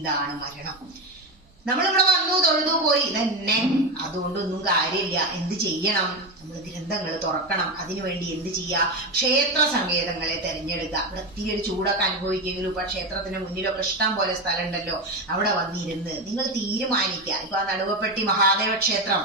എന്താണ് മരണം? നമ്മളിവിടെ വന്നു തൊഴുതു പോയി തന്നെ, അതുകൊണ്ടൊന്നും കാര്യമില്ല. എന്ത് ചെയ്യണം? നമ്മൾ ഗ്രന്ഥങ്ങൾ തുറക്കണം. അതിനുവേണ്ടി എന്ത് ചെയ്യാ? ക്ഷേത്ര സങ്കേതങ്ങളെ തെരഞ്ഞെടുക്കുക. ഇവിടെ തീയൊരു ചൂടൊക്കെ അനുഭവിക്കെങ്കിലും ഇപ്പൊ ക്ഷേത്രത്തിന് മുന്നിലൊക്കെ ഇഷ്ടം പോലെ സ്ഥലം ഉണ്ടല്ലോ, അവിടെ വന്നിരുന്ന് നിങ്ങൾ തീരുമാനിക്കുക. ഇപ്പൊ ആ നടുവപ്പെട്ടി മഹാദേവ ക്ഷേത്രം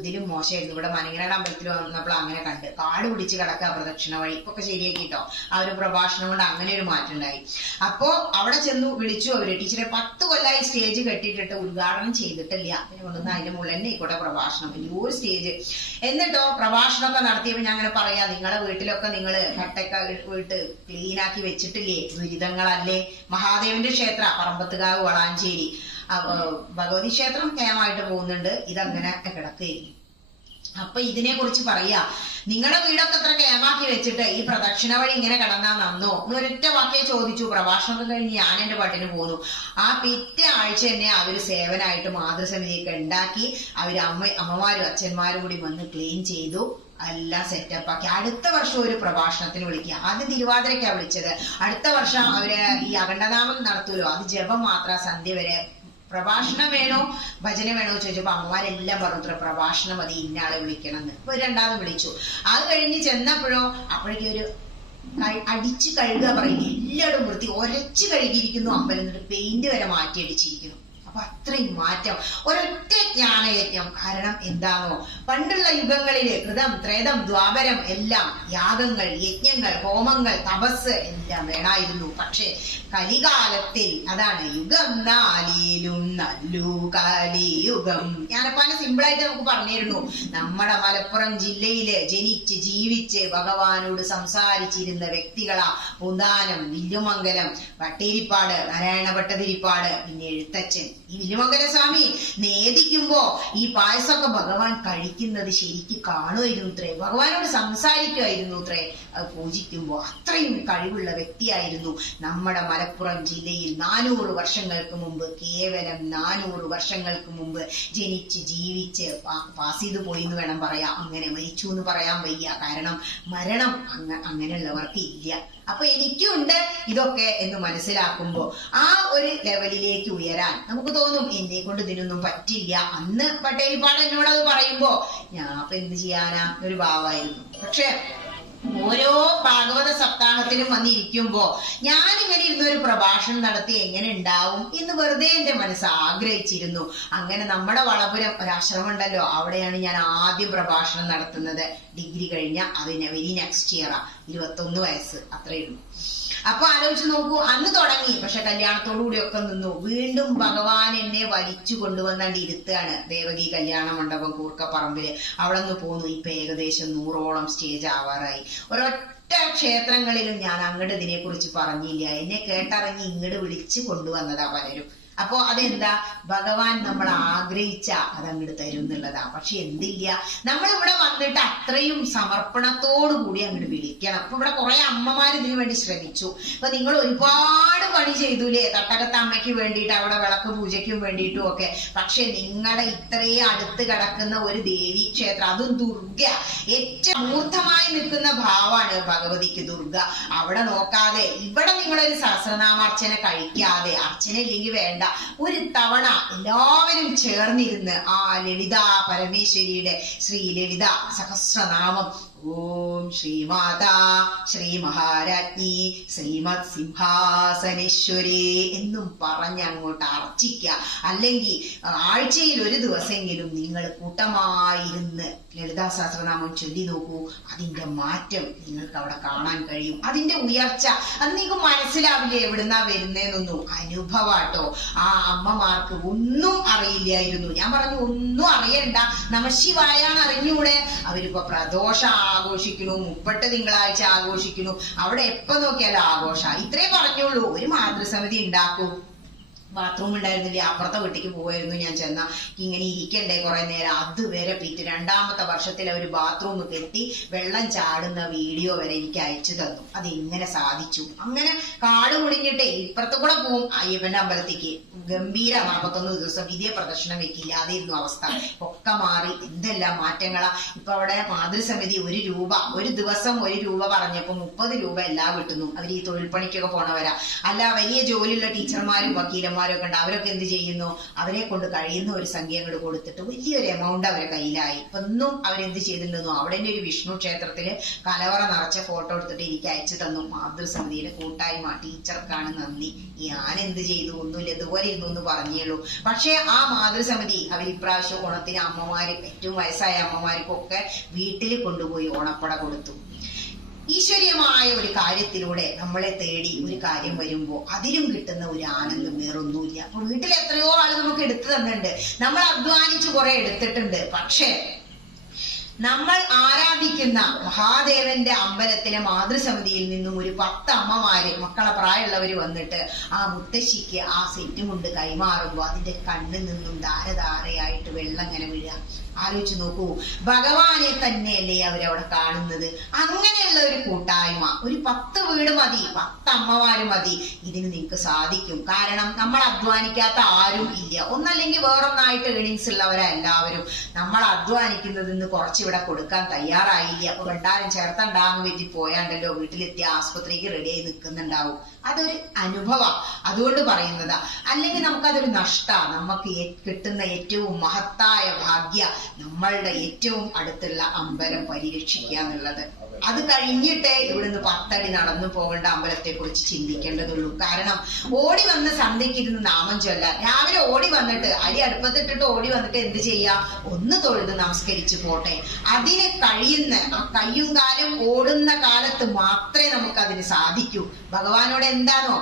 ഇതിലും മോശമായിരുന്നു. ഇവിടെ മനങ്ങനാട് അമ്പലത്തിൽ വന്നപ്പോൾ അങ്ങനെ കണ്ട് കാട് പിടിച്ച് കിടക്കുക പ്രദക്ഷിണ വഴി. ഇപ്പൊക്കെ ശരിയാക്കിട്ടോ, ആ ഒരു പ്രഭാഷണം കൊണ്ട് അങ്ങനെ ഒരു മാറ്റം ഉണ്ടായി. അപ്പോ അവിടെ ചെന്നു വിളിച്ചു അവര്. ടീച്ചറെ 10 കൊല്ലമായി സ്റ്റേജ് കെട്ടിയിട്ടിട്ട് ഉദ്ഘാടനം ചെയ്തിട്ടില്ല. പിന്നെ കൊണ്ടുവന്ന് അതിന്റെ മുകളിൽ തന്നെ ആയിക്കോട്ടെ പ്രഭാഷണം, വലിയൊരു സ്റ്റേജ്. എന്നിട്ടോ പ്രഭാഷണമൊക്കെ നടത്തിയപ്പോ ഞാൻ അങ്ങനെ പറയാ, നിങ്ങളുടെ വീട്ടിലൊക്കെ നിങ്ങൾ കട്ടൊക്കെ വീട്ട് ക്ലീൻ ആക്കി വെച്ചിട്ടില്ലേ? ദുരിതങ്ങളല്ലേ? മഹാദേവന്റെ ക്ഷേത്ര പറമ്പത്തുകാവ് വളാഞ്ചേരി, ഭഗവതി ക്ഷേത്രം കേമായിട്ട് പോകുന്നുണ്ട്, ഇതങ്ങനെ കിടക്കുകയായിരിക്കും. അപ്പൊ ഇതിനെ കുറിച്ച് പറയാ, നിങ്ങളുടെ വീടൊക്കെ ഇത്ര കേമാക്കി വെച്ചിട്ട് ഈ പ്രദക്ഷിണ വഴി ഇങ്ങനെ കിടന്നാ നന്നോ എന്നൊരൊറ്റ വാക്കേ ചോദിച്ചു. പ്രഭാഷണം കഴിഞ്ഞ് ഞാൻ എന്റെ പാട്ടിന് പോന്നു. ആ പിറ്റേ ആഴ്ച തന്നെ അവര് സേവനായിട്ട് മാതൃസമിതിയൊക്കെ ഉണ്ടാക്കി അവര് അമ്മമാരും അച്ഛന്മാരും കൂടി വന്ന് ക്ലീൻ ചെയ്തു, എല്ലാം സെറ്റപ്പ് ആക്കി. അടുത്ത വർഷം ഒരു പ്രഭാഷണത്തിന് വിളിക്കുക. ആദ്യം തിരുവാതിരയ്ക്കാ വിളിച്ചത്. അടുത്ത വർഷം അവര് ഈ അഖണ്ഡനാമം നടത്തൂലോ, അത് ജപം മാത്രം സന്ധ്യ വരെ. പ്രഭാഷണം വേണോ ഭജന വേണോ ചോദിച്ചപ്പോ അമ്മമാരെല്ലാം പറഞ്ഞു പ്രഭാഷണം മതി, ഇന്നയാളെ വിളിക്കണം എന്ന്. ഇപ്പൊ രണ്ടാമത് വിളിച്ചു. അത് കഴിഞ്ഞ് ചെന്നപ്പോഴോ അപ്പോഴേക്കും ഒരു അടിച്ചു കഴുകുക പറയില്ല, എല്ലായിടും വൃത്തി ഒരച്ച് കഴുകിയിരിക്കുന്നു അമ്പലം, എന്നിട്ട് പെയിന്റ് വരെ മാറ്റി അടിച്ചിരിക്കുന്നു. അപ്പൊ അത്രയും മാറ്റം, ഒരൊറ്റ ജ്ഞാനയജ്ഞം. കാരണം എന്താണോ, പണ്ടുള്ള യുഗങ്ങളില് കൃതം ത്രേതം ദ്വാപരം എല്ലാം യാഗങ്ങൾ, യജ്ഞങ്ങൾ, ഹോമങ്ങൾ, തപസ് എല്ലാം വേണമായിരുന്നു. പക്ഷെ കലികാലത്തിൽ അതാണ് യുഗം നാലിലും നല്ലു കലിയുഗം. ഞാനപ്പാനെ സിമ്പിളായിട്ട് നമുക്ക് പറഞ്ഞിരുന്നു. നമ്മുടെ മലപ്പുറം ജില്ലയില് ജനിച്ച് ജീവിച്ച് ഭഗവാനോട് സംസാരിച്ചിരുന്ന വ്യക്തികളാ പൂന്താനം, വില്ലുമംഗലം, വട്ടേരിപ്പാട്, നാരായണ ഭട്ടതിരിപ്പാട്, പിന്നെ എഴുത്തച്ഛൻ. ഈ വില്ലുമംഗല സ്വാമി നേദിക്കുമ്പോ ഈ പായസമൊക്കെ ഭഗവാൻ കഴിക്കുന്നത് ശരിക്ക് കാണുമായിരുന്നു അത്രേ, ഭഗവാനോട് സംസാരിക്കുമായിരുന്നു അത്രേ പൂജിക്കുമ്പോ. അത്രയും കഴിവുള്ള വ്യക്തിയായിരുന്നു നമ്മുടെ മലപ്പുറം ജില്ലയിൽ 400 വർഷങ്ങൾക്ക് മുമ്പ്, കേവലം 400 വർഷങ്ങൾക്ക് മുമ്പ് ജനിച്ച് ജീവിച്ച് പാസ് ചെയ്തു പോയി എന്ന് വേണം പറയാം. അങ്ങനെ മരിച്ചു എന്ന് പറയാൻ വയ്യ, കാരണം മരണം അങ്ങനെയുള്ളവർക്ക് ഇല്ല. അപ്പൊ എനിക്കുണ്ട് ഇതൊക്കെ എന്ന് മനസ്സിലാക്കുമ്പോ ആ ഒരു ലെവലിലേക്ക് ഉയരാൻ നമുക്ക് തോന്നും, എന്നെ കൊണ്ട് ഇതിനൊന്നും പറ്റില്ല. അന്ന് പട്ടേലിപ്പാട് എന്നോട് അത് പറയുമ്പോ ഞാൻ ഇപ്പൊ എന്ത് ചെയ്യാനാ ഒരു ഭാവമായിരുന്നു. പക്ഷെ ഓരോ ഭാഗവത സപ്താഹത്തിലും വന്നിരിക്കുമ്പോ ഞാനിങ്ങനെ ഇരുന്നൊരു പ്രഭാഷണം നടത്തി എങ്ങനെ ഉണ്ടാവും എന്ന് വെറുതെ എന്റെ മനസ്സ് ആഗ്രഹിച്ചിരുന്നു. അങ്ങനെ നമ്മുടെ വളപുരം ഒരാശ്രമം ഉണ്ടല്ലോ, അവിടെയാണ് ഞാൻ ആദ്യം പ്രഭാഷണം നടത്തുന്നത്. ഡിഗ്രി കഴിഞ്ഞ അതിന് വെരി നെക്സ്റ്റ് ഇയറാ, 21 വയസ്സ് അത്രയുള്ളൂ. അപ്പൊ ആലോചിച്ച് നോക്കൂ, അന്ന് തുടങ്ങി. പക്ഷെ കല്യാണത്തോടു കൂടിയൊക്കെ നിന്നു. വീണ്ടും ഭഗവാൻ എന്നെ വലിച്ചു കൊണ്ടുവന്നാണ്ട് ഇരുത്തുകയാണ് ദേവകി കല്യാണ മണ്ഡപം കൂർക്കപ്പറമ്പില്. അവിടെ നിന്ന് പോന്നു. ഇപ്പൊ ഏകദേശം 100ഓളം സ്റ്റേജ് ആവാറായി. ഒരൊറ്റ ക്ഷേത്രങ്ങളിലും ഞാൻ അങ്ങോട്ട് ഇതിനെ കുറിച്ച് പറഞ്ഞില്ല. എന്നെ കേട്ടറിഞ്ഞ് ഇങ്ങോട്ട് വിളിച്ചു കൊണ്ടുവന്നതാ പലരും. അപ്പോ അതെന്താ, ഭഗവാൻ നമ്മൾ ആഗ്രഹിച്ച അതങ്ങോട്ട് തരും എന്നുള്ളതാ. പക്ഷെ എന്തില്ല, നമ്മളിവിടെ വന്നിട്ട് അത്രയും സമർപ്പണത്തോടു കൂടി അങ്ങോട്ട് വിളിക്കണം. ഇപ്പൊ ഇവിടെ കുറെ അമ്മമാർ ഇതിനു വേണ്ടി ശ്രമിച്ചു. ഇപ്പൊ നിങ്ങൾ ഒരുപാട് പണി ചെയ്തൂലേ, തട്ടകത്ത് അമ്മയ്ക്ക് വേണ്ടിയിട്ട്, അവിടെ വിളക്ക് പൂജയ്ക്കും വേണ്ടിയിട്ടും ഒക്കെ. പക്ഷെ നിങ്ങളുടെ ഇത്രയും അടുത്ത് കിടക്കുന്ന ഒരു ദേവീ ക്ഷേത്രം, അതും ദുർഗ, ഏറ്റവും മൂർത്തമായി നിൽക്കുന്ന ഭാവമാണ് ഭഗവതിക്ക് ദുർഗ. അവിടെ നോക്കാതെ ഇവിടെ നിങ്ങളൊരു സഹസ്രനാമാർച്ചന കഴിക്കാതെ, അർച്ചന ഇല്ലെങ്കിൽ വേണ്ട, ഒരു തവണ എല്ലാവരും ചേർന്നിരുന്ന് ആ ലളിതാ പരമേശ്വരിയുടെ ശ്രീ ലളിത സഹസ്രനാമം ഓം ശ്രീമാതാ ശ്രീ മഹാരാജ്ഞി ശ്രീമത് സിംഹാസനേശ്വരി എന്നും പറഞ്ഞ് അങ്ങോട്ട് അർച്ചിക്കുക. അല്ലെങ്കിൽ ആഴ്ചയിൽ ഒരു ദിവസമെങ്കിലും നിങ്ങൾ കൂട്ടമായിരുന്ന് ലളിതാ സഹസ്രനാമം ചൊല്ലി നോക്കൂ. അതിന്റെ മാറ്റം നിങ്ങൾക്ക് അവിടെ കാണാൻ കഴിയും. അതിന്റെ ഉയർച്ച അത് നിങ്ങൾക്ക് മനസ്സിലാവില്ല എവിടുന്നാ വരുന്നതെന്നൊന്നും. അനുഭവാട്ടോ. ആ അമ്മമാർക്ക് ഒന്നും അറിയില്ലായിരുന്നു. ഞാൻ പറഞ്ഞു ഒന്നും അറിയണ്ട, നമശിവായാണ് അറിഞ്ഞൂടെ. അവരിപ്പോ പ്രദോഷ ആഘോഷിക്കണു, 30 തിങ്കളാഴ്ച ആഘോഷിക്കണു, അവിടെ എപ്പോ നോക്കിയാലും ആഘോഷ. ഇത്രേ പറഞ്ഞുള്ളൂ. ഒരു മാതൃസമിതി ഉണ്ടാക്കൂ. ബാത്റൂം ഉണ്ടായിരുന്നില്ല, അപ്പുറത്തെ വീട്ടിലേക്ക് പോവായിരുന്നു ഞാൻ ചെന്ന. ഇങ്ങനെ ഇരിക്കണ്ടേ കുറെ നേരം. അതുവരെ പിറ്റ് 2ാമത്തെ വർഷത്തിൽ അവർ ബാത്റൂം കെട്ടി വെള്ളം ചാടുന്ന വീഡിയോ വരെ എനിക്ക് അയച്ചു തന്നു. അതെങ്ങനെ സാധിച്ചു? അങ്ങനെ കാട് മുടിഞ്ഞിട്ടേ ഇപ്പുറത്ത് കൂടെ പോവും അയ്യപ്പന്റെ അമ്പലത്തേക്ക്. ഗംഭീര 41 ദിവസം ഇതേ പ്രദർശനം വെക്കില്ല, അതായിരുന്നു അവസ്ഥ. ഒക്കെ മാറി, എന്തെല്ലാം മാറ്റങ്ങളാ. ഇപ്പൊ അവിടെ മാതൃസമിതി 1 രൂപ, ഒരു ദിവസം 1 രൂപ പറഞ്ഞപ്പോ 30 രൂപ എല്ലാ വീട്ടുന്നു. അവർ ഈ തൊഴിൽ പണിക്കൊക്കെ പോണവരാ. അല്ല വലിയ ജോലിയുള്ള ടീച്ചർമാരും വക്കീലന്മാരും അച്ഛന്മാരൊക്കെ ഉണ്ട്, അവരൊക്കെ എന്ത് ചെയ്യുന്നു, അവരെ കൊണ്ട് കഴിയുന്ന ഒരു സംഖ്യ അങ്ങോട്ട് കൊടുത്തിട്ട് വലിയൊരു എമൗണ്ട് അവരെ കയ്യിലായി. ഇപ്പൊ ഒന്നും അവരെന്ത് ചെയ്തിട്ടുണ്ടെന്നോ, അവിടെ തന്നെ ഒരു വിഷ്ണു ക്ഷേത്രത്തില് കലവറ നിറച്ച ഫോട്ടോ എടുത്തിട്ട് എനിക്ക് അയച്ചു തന്നു. മാതൃസമിതിയുടെ കൂട്ടായ്മ, ടീച്ചർക്കാണ് നന്ദി. ഞാൻ എന്ത് ചെയ്തു, ഒന്നുമില്ല, ഇതുപോലെ ഇരുന്നു പറഞ്ഞേയുള്ളൂ. പക്ഷെ ആ മാതൃസമിതി അവർ ഇപ്രാവശ്യം ഓണത്തിന് അമ്മമാര്, ഏറ്റവും വയസ്സായ അമ്മമാർക്കൊക്കെ വീട്ടിൽ കൊണ്ടുപോയി ഓണപ്പട കൊടുത്തു. ഈശ്വരീയമായ ഒരു കാര്യത്തിലൂടെ നമ്മളെ തേടി ഒരു കാര്യം വരുമ്പോ അതിലും കിട്ടുന്ന ഒരു ആനന്ദം വേറൊന്നുമില്ല. അപ്പൊ വീട്ടിൽ എത്രയോ ആള് നമുക്ക് എടുത്തു തന്നിട്ടുണ്ട്, നമ്മൾ അധ്വാനിച്ച് കുറെ എടുത്തിട്ടുണ്ട്. പക്ഷെ നമ്മൾ ആരാധിക്കുന്ന മഹാദേവന്റെ അമ്പലത്തിലെ മാതൃസമിതിയിൽ നിന്നും ഒരു 10 അമ്മമാര്, മക്കളെ പ്രായമുള്ളവര് വന്നിട്ട് ആ മുത്തശ്ശിക്ക് ആ സെറ്റ് കൊണ്ട് കൈമാറുമ്പോ അതിന്റെ കണ്ണിൽ നിന്നും ധാരധാരയായിട്ട് വെള്ളം ഇങ്ങനെ വീഴുക. ആലോചിച്ച് നോക്കൂ, ഭഗവാനെ തന്നെയല്ലേ അവരവിടെ കാണുന്നത്. അങ്ങനെയുള്ള ഒരു കൂട്ടായ്മ, ഒരു 10 വീട് മതി, 10 അമ്മമാര് മതി, ഇതിന് നിങ്ങൾക്ക് സാധിക്കും. കാരണം നമ്മൾ അധ്വാനിക്കാത്ത ആരും ഇല്ല. ഒന്നല്ലെങ്കിൽ വേറൊന്നായിട്ട് ഏണിങ്സ് ഉള്ളവരാ എല്ലാവരും. നമ്മൾ അധ്വാനിക്കുന്നതിൽ നിന്ന് കുറച്ചിവിടെ കൊടുക്കാൻ തയ്യാറായില്ല. അപ്പൊ വെണ്ടാരം ചേർത്തണ്ടാന്ന് വെറ്റി പോയാണ്ടല്ലോ വീട്ടിലെത്തിയ ആസ്പത്രിക്ക് റെഡിയായി നിൽക്കുന്നുണ്ടാവും. അതൊരു അനുഭവം, അതുകൊണ്ട് പറയുന്നതാ. അല്ലെങ്കിൽ നമുക്കതൊരു നഷ്ടാ. നമുക്ക് കിട്ടുന്ന ഏറ്റവും മഹത്തായ ഭാഗ്യ നമ്മളുടെ ഏറ്റവും അടുത്തുള്ള അമ്പലം പരിരക്ഷിക്കുക എന്നുള്ളത്. അത് കഴിഞ്ഞിട്ടേ ഇവിടുന്ന് 10 അടി നടന്നു പോകേണ്ട അമ്പലത്തെ കുറിച്ച് ചിന്തിക്കേണ്ടതുള്ളൂ. കാരണം ഓടി വന്ന് സന്ധ്യക്കിരുന്ന് നാമം ചൊല്ലാൻ, രാവിലെ ഓടി വന്നിട്ട് അരി അടുപ്പത്തിട്ടിട്ട് ഓടി വന്നിട്ട് എന്ത് ചെയ്യാ, ഒന്ന് തൊഴുത് നമസ്കരിച്ചു പോട്ടെ. അതിന് കഴിയുന്ന ആ കയ്യും കാലും ഓടുന്ന കാലത്ത് മാത്രമേ നമുക്ക് അതിന് സാധിക്കൂ. ഭഗവാനോട് എന്താണോ,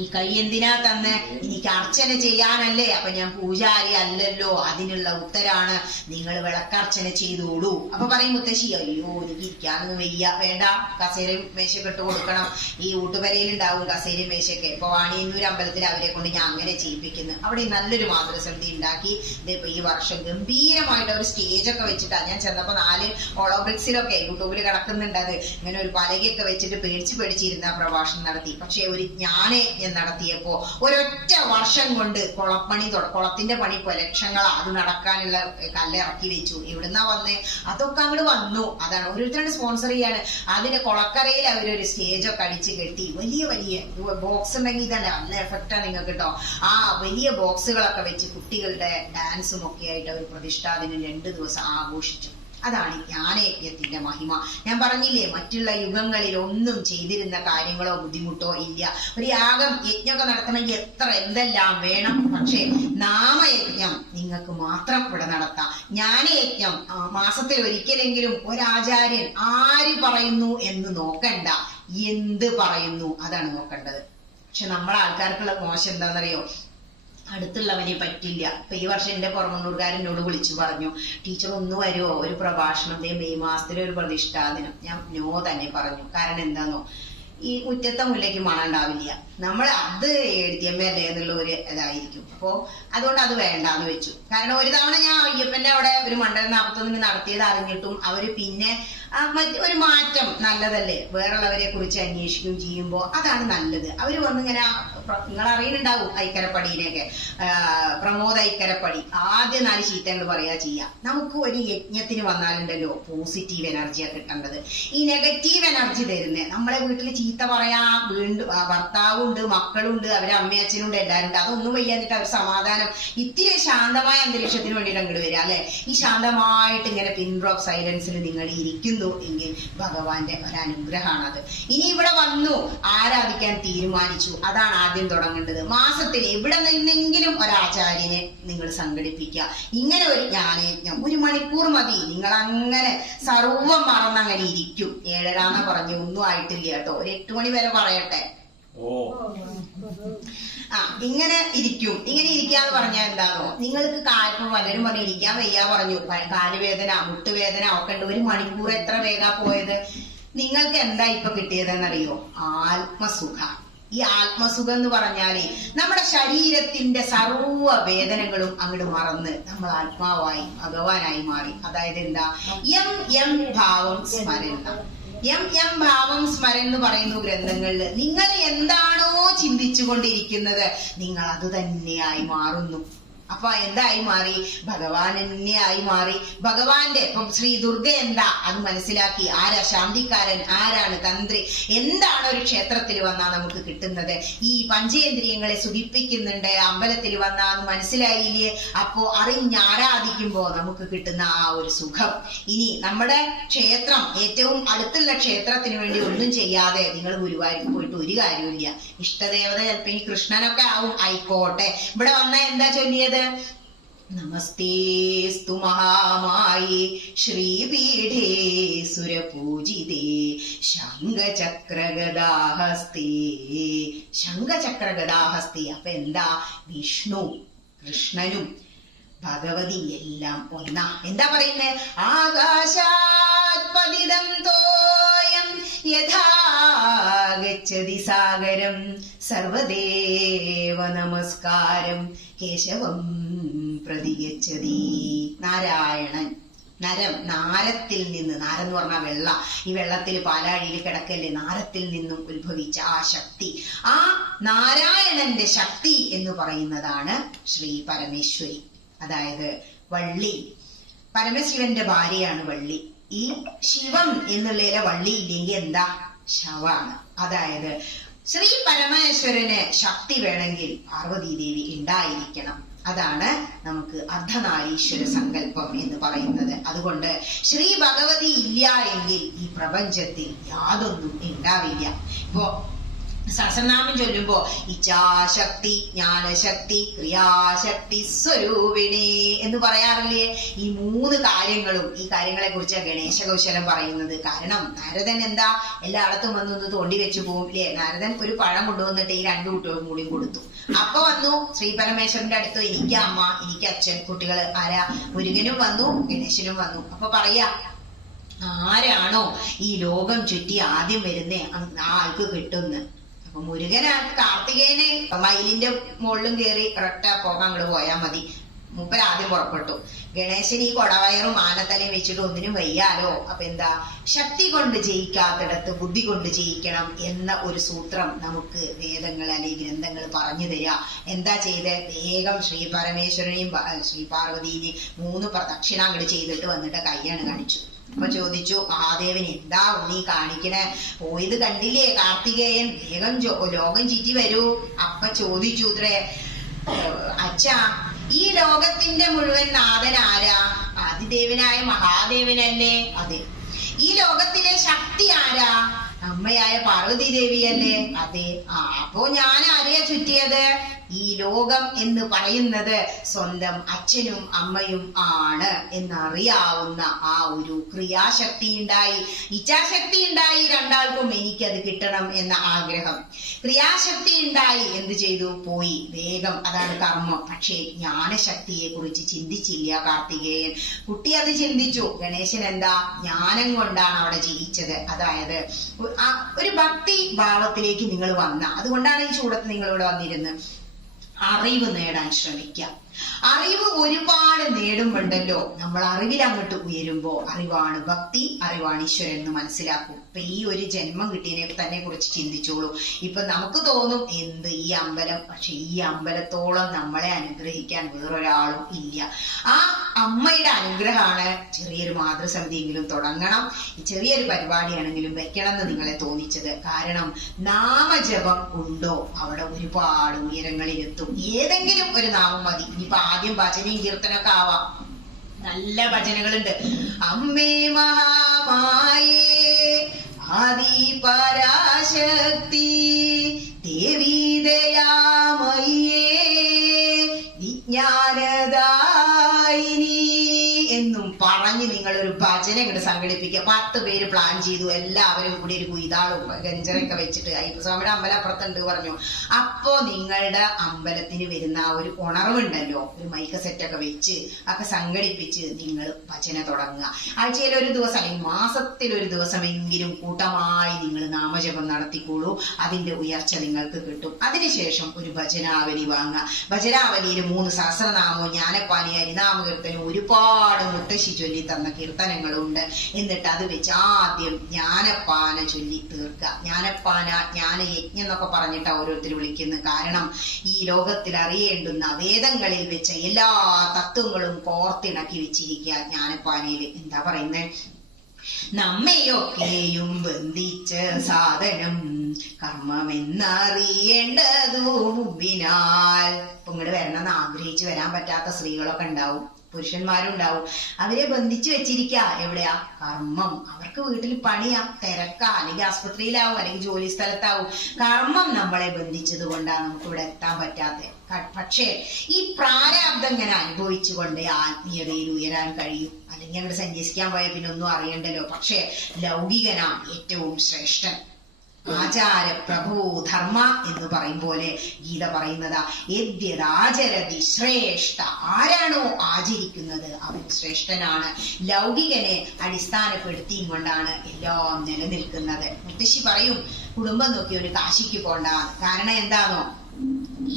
ഈ കൈ എന്തിനാ തന്നെ, എനിക്ക് അർച്ചന ചെയ്യാനല്ലേ, അപ്പൊ ഞാൻ പൂജാരി അല്ലല്ലോ, അതിനുള്ള ഉത്തരാണ് നിങ്ങൾ വിളക്കർച്ചന ചെയ്തോളൂ. അപ്പൊ പറയും മുത്തശ്ശി, അയ്യോ എനിക്ക് ഇരിക്കാനൊന്നും വയ്യ, വേണ്ട, കസേരയും മേശയൊക്കെ ഇട്ട് കൊടുക്കണം. ഈ ഊട്ടുപരയിലുണ്ടാവും കസേരയും മേശയൊക്കെ. ഇപ്പൊ വാണിയന്നൂർ അമ്പലത്തിൽ അവരെ കൊണ്ട് ഞാൻ അങ്ങനെ ചെയ്യിപ്പിക്കുന്നു. അവിടെ നല്ലൊരു മാതൃസമിതി ഉണ്ടാക്കി. ഇതിപ്പോ ഈ വർഷം ഗംഭീരമായിട്ട് ഒരു സ്റ്റേജൊക്കെ വെച്ചിട്ടാ. ഞാൻ ചെന്നപ്പോ 4 ഹോളോബ്രിക്സിലൊക്കെ യൂട്യൂബിൽ കിടക്കുന്നുണ്ട്. അത് ഇങ്ങനെ ഒരു പലകയൊക്കെ വെച്ചിട്ട് പേടിച്ചിരുന്ന പ്രഭാഷണം നടത്തി. പക്ഷെ ഒരു ഞാൻ നടത്തിയപ്പോ ഒരൊറ്റ വർഷം കൊണ്ട് കുളത്തിന്റെ പണി ഇപ്പൊ ലക്ഷങ്ങളാ. അത് നടക്കാനുള്ള കല്ലിറക്കി വെച്ചു. എവിടുന്നാ വന്നേ, അതൊക്കെ അങ്ങോട്ട് വന്നു. അതാണ് ഓരോരുത്തരുടെ സ്പോൺസർ ചെയ്യാണ്. അതിന് കുളക്കരയിൽ അവരൊരു സ്റ്റേജൊക്കെ അടിച്ച് കെട്ടി വലിയ ബോക്സ് ഉണ്ടെങ്കിൽ തന്നെ നല്ല എഫക്റ്റാ നിങ്ങൾക്ക് കേട്ടോ. ആ വലിയ ബോക്സുകളൊക്കെ വെച്ച് കുട്ടികളുടെ ഡാൻസും ഒക്കെ ആയിട്ട് അവർ പ്രതിഷ്ഠാദിനം 2 ദിവസം ആഘോഷിച്ചു. അതാണ് ജ്ഞാനയജ്ഞത്തിന്റെ മഹിമ. ഞാൻ പറഞ്ഞില്ലേ, മറ്റുള്ള യുഗങ്ങളിൽ ഒന്നും ചെയ്തിരുന്ന കാര്യങ്ങളോ ബുദ്ധിമുട്ടോ ഇല്ല. ഒരു യാഗം, യജ്ഞമൊക്കെ നടത്തണമെങ്കിൽ എന്തെല്ലാം വേണം. പക്ഷെ നാമയജ്ഞം നിങ്ങൾക്ക് മാത്രം ഇവിടെ നടത്താം. ജ്ഞാനയജ്ഞം മാസത്തിൽ ഒരിക്കലെങ്കിലും ഒരാചാര്യൻ ആര് പറയുന്നു എന്ന് നോക്കണ്ട, എന്ത് പറയുന്നു അതാണ് നോക്കേണ്ടത്. പക്ഷെ നമ്മളെ ആൾക്കാർക്കുള്ള മോശം എന്താണെന്നറിയോ, അടുത്തുള്ളവനെ പറ്റില്ല. ഇപ്പൊ ഈ വർഷം എന്റെ പുറമണ്ണൂർക്കാരനോട് വിളിച്ചു പറഞ്ഞു, ടീച്ചർ ഒന്ന് വരുമോ, ഒരു പ്രഭാഷണം, മെയ് മാസത്തിലെ ഒരു പ്രതിഷ്ഠാദിനം. ഞാൻ നോ തന്നെ പറഞ്ഞു. കാരണം എന്താന്നോ, ഈ മുറ്റത്തെ മുല്ലയ്ക്ക് മണം ഉണ്ടാവില്ല. നമ്മൾ അത് എഴുതിയമ്മല്ലേ എന്നുള്ള ഒരു ഇതായിരിക്കും. അപ്പോ അതുകൊണ്ട് അത് വേണ്ടാന്ന് വെച്ചു. കാരണം ഒരു തവണ ഞാൻ അയ്യപ്പന്റെ അവിടെ ഒരു മണ്ഡലം 41 നടത്തിയത് അറിഞ്ഞിട്ടും അവര് പിന്നെ ഒരു മാറ്റം നല്ലതല്ലേ, വേറുള്ളവരെ കുറിച്ച് അന്വേഷിക്കുകയും ചെയ്യുമ്പോൾ അതാണ് നല്ലത്. അവര് വന്നിങ്ങനെ, നിങ്ങൾ അറിയുന്നുണ്ടാവും ഐക്കരപ്പടിയിലേക്ക്, പ്രമോദ് ഐക്കരപ്പടി ആദ്യം 4 ചീത്തകൾ പറയാ ചെയ്യാം. നമുക്ക് ഒരു യജ്ഞത്തിന് വന്നാലുണ്ടല്ലോ പോസിറ്റീവ് എനർജിയാണ് കിട്ടേണ്ടത്. ഈ നെഗറ്റീവ് എനർജി തരുന്നേ, നമ്മളെ വീട്ടിൽ ചീത്ത പറയാ വീണ്ടും ഭർത്താവും ഉണ്ട്, മക്കളുണ്ട്, അവരെ അമ്മയച്ഛനും ഉണ്ട്, എല്ലാവരും ഉണ്ട്. അതൊന്നും വയ്യാഞ്ഞിട്ട് അവർ സമാധാനം, ഇത്തിരി ശാന്തമായ അന്തരീക്ഷത്തിന് വേണ്ടിയിട്ട് അങ്ങോട്ട് വരിക അല്ലെ. ഈ ശാന്തമായിട്ട് ഇങ്ങനെ പിൻ ഡ്രോപ്പ് സൈലൻസിൽ നിങ്ങൾ ഇരിക്കുന്നു എങ്കിൽ ഭഗവാന്റെ ഒരു അനുഗ്രഹമാണത്. ഇനി ഇവിടെ വന്നു ആരാധിക്കാൻ തീരുമാനിച്ചു, അതാണ് ആദ്യം തുടങ്ങേണ്ടത്. മാസത്തിൽ എവിടെ നിന്നെങ്കിലും ഒരാചാര്യനെ നിങ്ങൾ സംഘടിപ്പിക്കുക. ഇങ്ങനെ ഒരു ജ്ഞാനയജ്ഞം 1 മണിക്കൂർ മതി. നിങ്ങൾ അങ്ങനെ സർവം മറന്നങ്ങനെ ഇരിക്കും. 7:30 പറഞ്ഞു, ഒന്നും ആയിട്ടില്ല കേട്ടോ, ഒരു 8 മണി വരെ പറയട്ടെ. ഇങ്ങനെ ഇരിക്കും. ഇങ്ങനെ ഇരിക്കാന്ന് പറഞ്ഞാൽ എന്താണോ, നിങ്ങൾക്ക് പലരും പറഞ്ഞു ഇരിക്കാൻ വയ്യ പറഞ്ഞു, കാലുവേദന മുട്ടുവേദന ഒക്കെ ഉണ്ട്. 1 മണിക്കൂർ എത്ര വേഗം പോയത്. നിങ്ങൾക്ക് എന്താ ഇപ്പൊ കിട്ടിയതെന്നറിയോ, ആത്മസുഖം. ഈ ആത്മസുഖം എന്ന് പറഞ്ഞാല് നമ്മുടെ ശരീരത്തിന്റെ സർവ്വ വേദനകളും അങ്ങോട്ട് മറന്ന് നമ്മൾ ആത്മാവായി ഭഗവാനായി മാറി. അതായത് എന്താ, എം ഭാവം സ്മരണ. എം ഭാവം സ്മരൻ എന്ന് പറയുന്നു ഗ്രന്ഥങ്ങളില്. നിങ്ങൾ എന്താണോ ചിന്തിച്ചു കൊണ്ടിരിക്കുന്നത് നിങ്ങൾ അത് തന്നെയായി മാറുന്നു. അപ്പൊ എന്തായി മാറി? ഭഗവാൻ തന്നെ ആയി മാറി. ഭഗവാന്റെ ഇപ്പം ശ്രീ ദുർഗ എന്താ അത് മനസ്സിലാക്കി. ആരാ ശാന്തിക്കാരൻ, ആരാണ് തന്ത്രി, എന്താണ് ഒരു ക്ഷേത്രത്തിൽ വന്നാൽ നമുക്ക് കിട്ടുന്നത്? ഈ പഞ്ചേന്ദ്രിയങ്ങളെ സുഖിപ്പിക്കുന്നുണ്ട് അമ്പലത്തിൽ വന്നാന്ന് മനസ്സിലായില്ലേ? അപ്പോ അറിഞ്ഞാരാധിക്കുമ്പോ നമുക്ക് കിട്ടുന്ന ആ ഒരു സുഖം. ഇനി നമ്മുടെ ക്ഷേത്രം, ഏറ്റവും അടുത്തുള്ള ക്ഷേത്രത്തിന് വേണ്ടി ഒന്നും ചെയ്യാതെ നിങ്ങൾ ഗുരുവായൂർക്ക് പോയിട്ട് ഒരു കാര്യമില്ല. ഇഷ്ടദേവത ചിലപ്പോ ഈ കൃഷ്ണനൊക്കെ ആവും, ആയിക്കോട്ടെ. ഇവിടെ വന്ന എന്താ ചൊല്ലിയത്? നമസ്തേസ്തു മഹാമായി ശ്രീപീഠേ സുരപൂജിതേ ശംഖചക്രഗദാഹസ്തേ. ശംഖചക്രഗദാഹസ്തേ. അപ്പൊ എന്താ? വിഷ്ണു, കൃഷ്ണനും ഭഗവതി എല്ലാം ഒന്നാ. എന്താ പറയുന്നേ? ആകാശാത് പതിതം തോയം യഥാ ഗച്ഛതി സാഗരം സർവദേവ നമസ്കാരം കേശവം പ്രതിഗച്ഛതി. നാരായണൻ നാരത്തിൽ നിന്ന്, നാരം എന്ന് പറഞ്ഞാൽ വെള്ള, ഈ വെള്ളത്തിൽ പാലാഴിയിൽ കിടക്കല്ലേ, നാരത്തിൽ നിന്നും ഉത്ഭവിച്ച ആ ശക്തി, ആ നാരായണന്റെ ശക്തി എന്ന് പറയുന്നതാണ് ശ്രീ പരമേശ്വരി. അതായത് വള്ളി, പരമശിവന്റെ ഭാര്യയാണ് വള്ളി. ഈ ശിവം എന്നുള്ളതിലെ വള്ളി ഇല്ലെങ്കിൽ എന്താ? ശവാണ്. അതായത് ശ്രീ പരമേശ്വരന് ശക്തി വേണമെങ്കിൽ പാർവതീദേവി ഉണ്ടായിരിക്കണം. അതാണ് നമുക്ക് അർദ്ധനാരീശ്വര സങ്കല്പം എന്ന് പറയുന്നത്. അതുകൊണ്ട് ശ്രീ ഭഗവതി ഇല്ല എങ്കിൽ ഈ പ്രപഞ്ചത്തിൽ യാതൊന്നും ഉണ്ടാവില്ല. ഇപ്പോ സഹസ്രനാമം ചൊല്ലുമ്പോ ഇച്ഛാശക്തി, ജ്ഞാനശക്തി, ക്രിയാശക്തി സ്വരൂപിണി എന്ന് പറയാറില്ലേ? ഈ 3 കാര്യങ്ങളും, ഈ കാര്യങ്ങളെ കുറിച്ച് ഗണേശ കൗശലം പറയുന്നത്. കാരണം നാരദൻ എന്താ എല്ലായിടത്തും വന്ന് തോണ്ടി വെച്ചു പോകും ഇല്ലേ? നാരദൻ ഒരു പഴം കൊണ്ടുവന്നിട്ട് ഈ 2 കുട്ടികളും കൂടി കൊടുത്തു. അപ്പൊ വന്നു ശ്രീ പരമേശ്വരന്റെ അടുത്ത്, എനിക്ക് അമ്മ, എനിക്ക് അച്ഛൻ, കുട്ടികള് ആരാ? മുരുകനും വന്നു, ഗണേശനും വന്നു. അപ്പൊ പറയാ, ആരാണോ ഈ ലോകം ചുറ്റി ആദ്യം വരുന്നേ ആ ആൾക്ക് കിട്ടുന്ന്. അപ്പൊ മുരുകന് കാർത്തികേയന് മയിലിന്റെ മുകളിലും കയറി ഒരൊറ്റ പോകാൻ അങ്ങോട്ട് പോയാൽ മതി, മൂപ്പര് ആദ്യം പുറപ്പെട്ടു. ഗണേശൻ ഈ കൊടവയറും ആനത്തലയും വെച്ചിട്ട് ഒന്നിനും വയ്യാലോ. അപ്പൊ എന്താ? ശക്തി കൊണ്ട് ജയിക്കാത്തിടത്ത് ബുദ്ധി കൊണ്ട് ജയിക്കണം എന്ന ഒരു സൂത്രം നമുക്ക് വേദങ്ങൾ അല്ലെങ്കിൽ ഗ്രന്ഥങ്ങൾ പറഞ്ഞു തരിക. എന്താ ചെയ്ത്? വേഗം ശ്രീ പരമേശ്വരനെയും ശ്രീ പാർവതിനെയും 3 പ്രദക്ഷിണ അങ്ങോട്ട് ചെയ്തിട്ട് വന്നിട്ട് കയ്യാണ് കാണിച്ചു. അപ്പൊ ചോദിച്ചു, മഹാദേവൻ എന്താ നീ കാണിക്കണേ? പോയത് കണ്ടില്ലേ കാർത്തികേയൻ, വേഗം ലോകം ചുറ്റി വരൂ. അപ്പൊ ചോദിച്ചു ഇത്രേ, അച്ഛാ ഈ ലോകത്തിന്റെ മുഴുവൻ നാഥൻ ആരാ? ആദിദേവനായ മഹാദേവനല്ലേ? അതെ. ഈ ലോകത്തിലെ ശക്തി ആരാ? അമ്മയായ പാർവതി ദേവിയല്ലേ? അതെ. അപ്പോ ഞാൻ ആരെയാ ചുറ്റിയത്? ഈ ലോകം എന്ന് പറയുന്നത് സ്വന്തം അച്ഛനും അമ്മയും ആണ് എന്നറിയാവുന്ന ആ ഒരു ക്രിയാശക്തി ഉണ്ടായി, ഇച്ഛാശക്തി ഉണ്ടായി രണ്ടാൾക്കും. എനിക്കത് കിട്ടണം എന്ന ആഗ്രഹം. ക്രിയാശക്തി ഉണ്ടായി, എന്ത് ചെയ്തു? പോയി വേഗം, അതാണ് കർമ്മം. പക്ഷേ ജ്ഞാനശക്തിയെ കുറിച്ച് ചിന്തിച്ചില്ല കാർത്തികേയൻ. കുട്ടി അത് ചിന്തിച്ചു. ഗണേശൻ എന്താ? ജ്ഞാനം കൊണ്ടാണ് അവിടെ ജയിച്ചത്. അതായത് ഒരു ഭക്തി ഭാവത്തിലേക്ക് നിങ്ങൾ വന്ന, അതുകൊണ്ടാണ് ഈ ചൂടത്ത് നിങ്ങളിവിടെ വന്നിരുന്ന് അറിവ് നേടാൻ ശ്രമിക്കാം. അറിവ് ഒരുപാട് നേടുമ്പോണ്ടല്ലോ നമ്മൾ അറിവിൽ അങ്ങോട്ട് ഉയരുമ്പോ അറിവാണ് ഭക്തി, അറിവാണ് ഈശ്വരൻ എന്ന് മനസ്സിലാക്കും. ഇപ്പൊ ഈ ഒരു ജന്മം കിട്ടിയതിനെ തന്നെ കുറിച്ച് ചിന്തിച്ചോളൂ. ഇപ്പൊ നമുക്ക് തോന്നും എന്ത് ഈ അമ്പലം, പക്ഷെ ഈ അമ്പലത്തോളം നമ്മളെ അനുഗ്രഹിക്കാൻ വേറൊരാളും ഇല്ല. ആ അമ്മയുടെ അനുഗ്രഹമാണ്. ചെറിയൊരു മാതൃസമിതിയെങ്കിലും തുടങ്ങണം, ചെറിയൊരു പരിപാടിയാണെങ്കിലും വെക്കണം എന്ന് നിങ്ങളെ തോന്നിച്ചത്. കാരണം നാമജപം ഉണ്ടോ അവിടെ ഒരുപാട് ഉയരങ്ങളിലെത്തും. ഏതെങ്കിലും ഒരു നാമം മതി. ഇനിയിപ്പൊ ആദ്യം ഭജനയും കീർത്തനൊക്കെ ആവാം, നല്ല ഭജനകളുണ്ട്. അമ്മേ മഹാമായേ ആദി പരാശക്തി ദേവീ ദയാമയേ വിജ്ഞാനദായിനി എന്നും പറഞ്ഞ് നിങ്ങളൊരു ഭജന ഇങ്ങോട്ട് സംഘടിപ്പിക്കുക. 10 പേര് പ്ലാൻ ചെയ്തു, എല്ലാവരും കൂടി ഒരു കുയിതാളും ഗഞ്ചറൊക്കെ വെച്ചിട്ട് അയ്യപ്പസ്വാമിയുടെ അമ്പലം അപ്പുറത്തുണ്ട് പറഞ്ഞു. അപ്പോ നിങ്ങളുടെ അമ്പലത്തിന് വരുന്ന ആ ഒരു ഉണർവുണ്ടല്ലോ, ഒരു മൈക്ക് സെറ്റൊക്കെ വെച്ച് ഒക്കെ സംഘടിപ്പിച്ച് നിങ്ങൾ ഭജന തുടങ്ങുക. ആഴ്ചയിൽ ഒരു ദിവസം അല്ലെങ്കിൽ മാസത്തിൽ ഒരു ദിവസമെങ്കിലും കൂട്ടമായി നിങ്ങൾ നാമജപം നടത്തിക്കോളൂ. അതിന്റെ ഉയർച്ച നിങ്ങൾക്ക് കിട്ടും. അതിനുശേഷം ഒരു ഭജനാവലി വാങ്ങുക. ഭജനാവലിയിൽ 3 സഹസ്രനാമവും ജ്ഞാനപ്പാനി, ഹരിനാമകീർത്തനും ഒരുപാട് മുത്തശ്ശി ചൊല്ലി തന്ന കീർത്തനങ്ങളുണ്ട്. എന്നിട്ട് അത് വെച്ച് ആദ്യം ജ്ഞാനപ്പാന ചൊല്ലി തീർക്കുക. ജ്ഞാനപ്പാന, ജ്ഞാനയജ്ഞം എന്നൊക്കെ പറഞ്ഞിട്ടാണ് ഓരോരുത്തർ വിളിക്കുന്നത്. കാരണം ഈ ലോകത്തിൽ അറിയേണ്ടുന്ന വേദങ്ങളിൽ വെച്ച എല്ലാ തത്വങ്ങളും കോർത്തിണക്കി വെച്ചിരിക്കുക ജ്ഞാനപ്പാനയിൽ. എന്താ പറയുന്നത്? നമ്മയൊക്കെയും ബന്ധിച്ച സാധനം കർമ്മമെന്നറിയേണ്ടതു മുമ്പിനാൽ. ഇപ്പൊ ഇങ്ങോട്ട് വരണമെന്ന് ആഗ്രഹിച്ച് വരാൻ പറ്റാത്ത സ്ത്രീകളൊക്കെ ഉണ്ടാവും, പുരുഷന്മാരുണ്ടാവും. അവരെ ബന്ധിച്ചു വെച്ചിരിക്കുക. എവിടെയാ? കർമ്മം. അവർക്ക് വീട്ടിൽ പണിയാ, തിരക്കാ, അല്ലെങ്കിൽ ആസ്പത്രിയിലാവും, അല്ലെങ്കിൽ ജോലി സ്ഥലത്താവും. കർമ്മം നമ്മളെ ബന്ധിച്ചത് കൊണ്ടാണ് നമുക്ക് ഇവിടെ എത്താൻ പറ്റാത്തത്. പക്ഷേ ഈ പ്രാരാബ്ദം ഇങ്ങനെ അനുഭവിച്ചുകൊണ്ട് ആത്മീയതയിൽ ഉയരാൻ കഴിയും. അല്ലെങ്കിൽ അങ്ങോട്ട് സന്യസിക്കാൻ പോയാൽ പിന്നെ ഒന്നും അറിയണ്ടല്ലോ. പക്ഷേ ലൗകികനാം ഏറ്റവും ശ്രേഷ്ഠൻ. ആചാര പ്രഭു ധർമ്മ എന്ന് പറയും പോലെ ഗീത പറയുന്നതാ, യദ്യദാചരതി ശ്രേഷ്ഠ. ആരാണോ ആചരിക്കുന്നത് അവൻ ശ്രേഷ്ഠനാണ്. ലൗകികനെ അടിസ്ഥാനപ്പെടുത്തിയും കൊണ്ടാണ് എല്ലാം നിലനിൽക്കുന്നത്. മുത്തശ്ശി പറയും, കുടുംബം നോക്കി ഒരു കാശിക്ക് പോണ്ട. കാരണം എന്താണോ,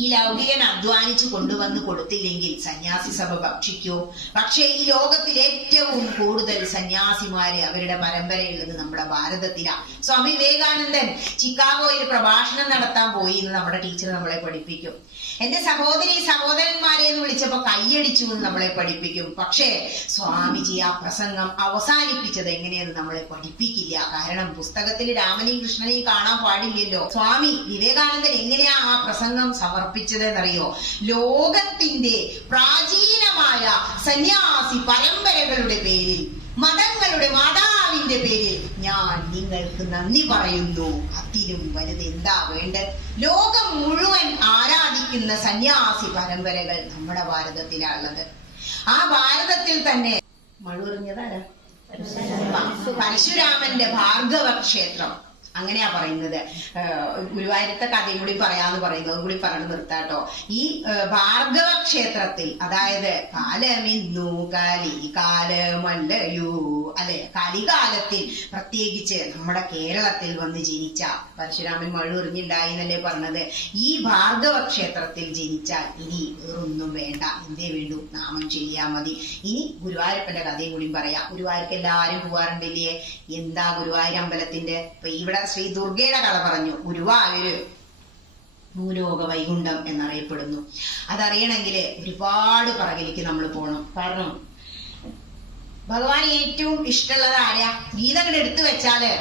ഈ ലൗകികൻ അധ്വാനിച്ചു കൊണ്ടുവന്ന് കൊടുത്തില്ലെങ്കിൽ സന്യാസി സഭ ഭക്ഷിക്കൂ. പക്ഷെ ഈ ലോകത്തിൽ ഏറ്റവും കൂടുതൽ സന്യാസിമാര് അവരുടെ പരമ്പരയുള്ളത് നമ്മുടെ ഭാരതത്തിലാണ്. സ്വാമി വിവേകാനന്ദൻ ചിക്കാഗോയിൽ പ്രഭാഷണം നടത്താൻ പോയി എന്ന് നമ്മുടെ ടീച്ചർ നമ്മളെ പഠിപ്പിക്കും. എന്റെ സഹോദരി സഹോദരന്മാരെ എന്ന് വിളിച്ചപ്പോ കൈയടിച്ചു എന്ന് നമ്മളെ പഠിപ്പിക്കും. പക്ഷേ സ്വാമിജി ആ പ്രസംഗം അവസാനിപ്പിച്ചത് എങ്ങനെയെന്ന് നമ്മളെ പഠിപ്പിക്കില്ല. കാരണം പുസ്തകത്തിൽ രാമനെയും കൃഷ്ണനെയും കാണാൻ പാടില്ലല്ലോ. സ്വാമി വിവേകാനന്ദൻ എങ്ങനെയാ ആ പ്രസംഗം സമർപ്പിച്ചതെന്നറിയോ? ലോകത്തിന്റെ പ്രാചീനമായ സന്യാസി പരമ്പരകളുടെ പേരിൽ, മതങ്ങളുടെ മാതാവിന്റെ പേരിൽ ഞാൻ നിങ്ങൾക്ക് നന്ദി പറയുന്നു. അതിനും വലുത് എന്താ വേണ്ടത്? ലോകം മുഴുവൻ ആരാധിക്കുന്ന സന്യാസി പരമ്പരകൾ നമ്മുടെ ഭാരതത്തിലാണുള്ളത്. ആ ഭാരതത്തിൽ തന്നെ മഴുവറിഞ്ഞതാരാ? പരശുരാമന്റെ ഭാർഗവ ക്ഷേത്രം. അങ്ങനെയാ പറയുന്നത്. ഗുരുവായൂരത്തെ കഥയും കൂടി പറയാന്ന് പറയുന്നത് കൂടി പറഞ്ഞു നിർത്താട്ടോ. ഈ ഭാർഗവ ക്ഷേത്രത്തിൽ, അതായത് കാലമിന്നു കലികാലമല്ലയോ, അല്ലെ, കലികാലത്തിൽ പ്രത്യേകിച്ച് നമ്മുടെ കേരളത്തിൽ വന്ന് ജനിച്ച പരശുരാമൻ മഴുവെറിഞ്ഞുണ്ടായി എന്നല്ലേ പറഞ്ഞത്. ഈ ഭാർഗവ ക്ഷേത്രത്തിൽ ജനിച്ചാൽ ഇനി വേറൊന്നും വേണ്ട. എന്തേ വേണ്ടു? നാമം ചെയ്യാ മതി. ഇനി ഗുരുവായൂരപ്പന്റെ കഥയും കൂടി പറയാം. ഗുരുവായൂർക്ക് എല്ലാരും പോവാറുണ്ടില്ലേ? എന്താ ഗുരുവായൂർ അമ്പലത്തിന്റെ? ഇപ്പൊ ഇവിടെ ശ്രീ ദുർഗയുടെ കഥ പറഞ്ഞു. ഗുരുവായൂര് ഭൂലോക വൈകുണ്ഠം എന്നറിയപ്പെടുന്നു. അതറിയണമെങ്കിൽ ഒരുപാട് പറകിലേക്ക് നമ്മൾ പോകണം. കാരണം ഭഗവാൻ ഏറ്റവും ഇഷ്ടമുള്ളത് ആരാ? ഗീതകൾ എടുത്തു വെച്ചാല്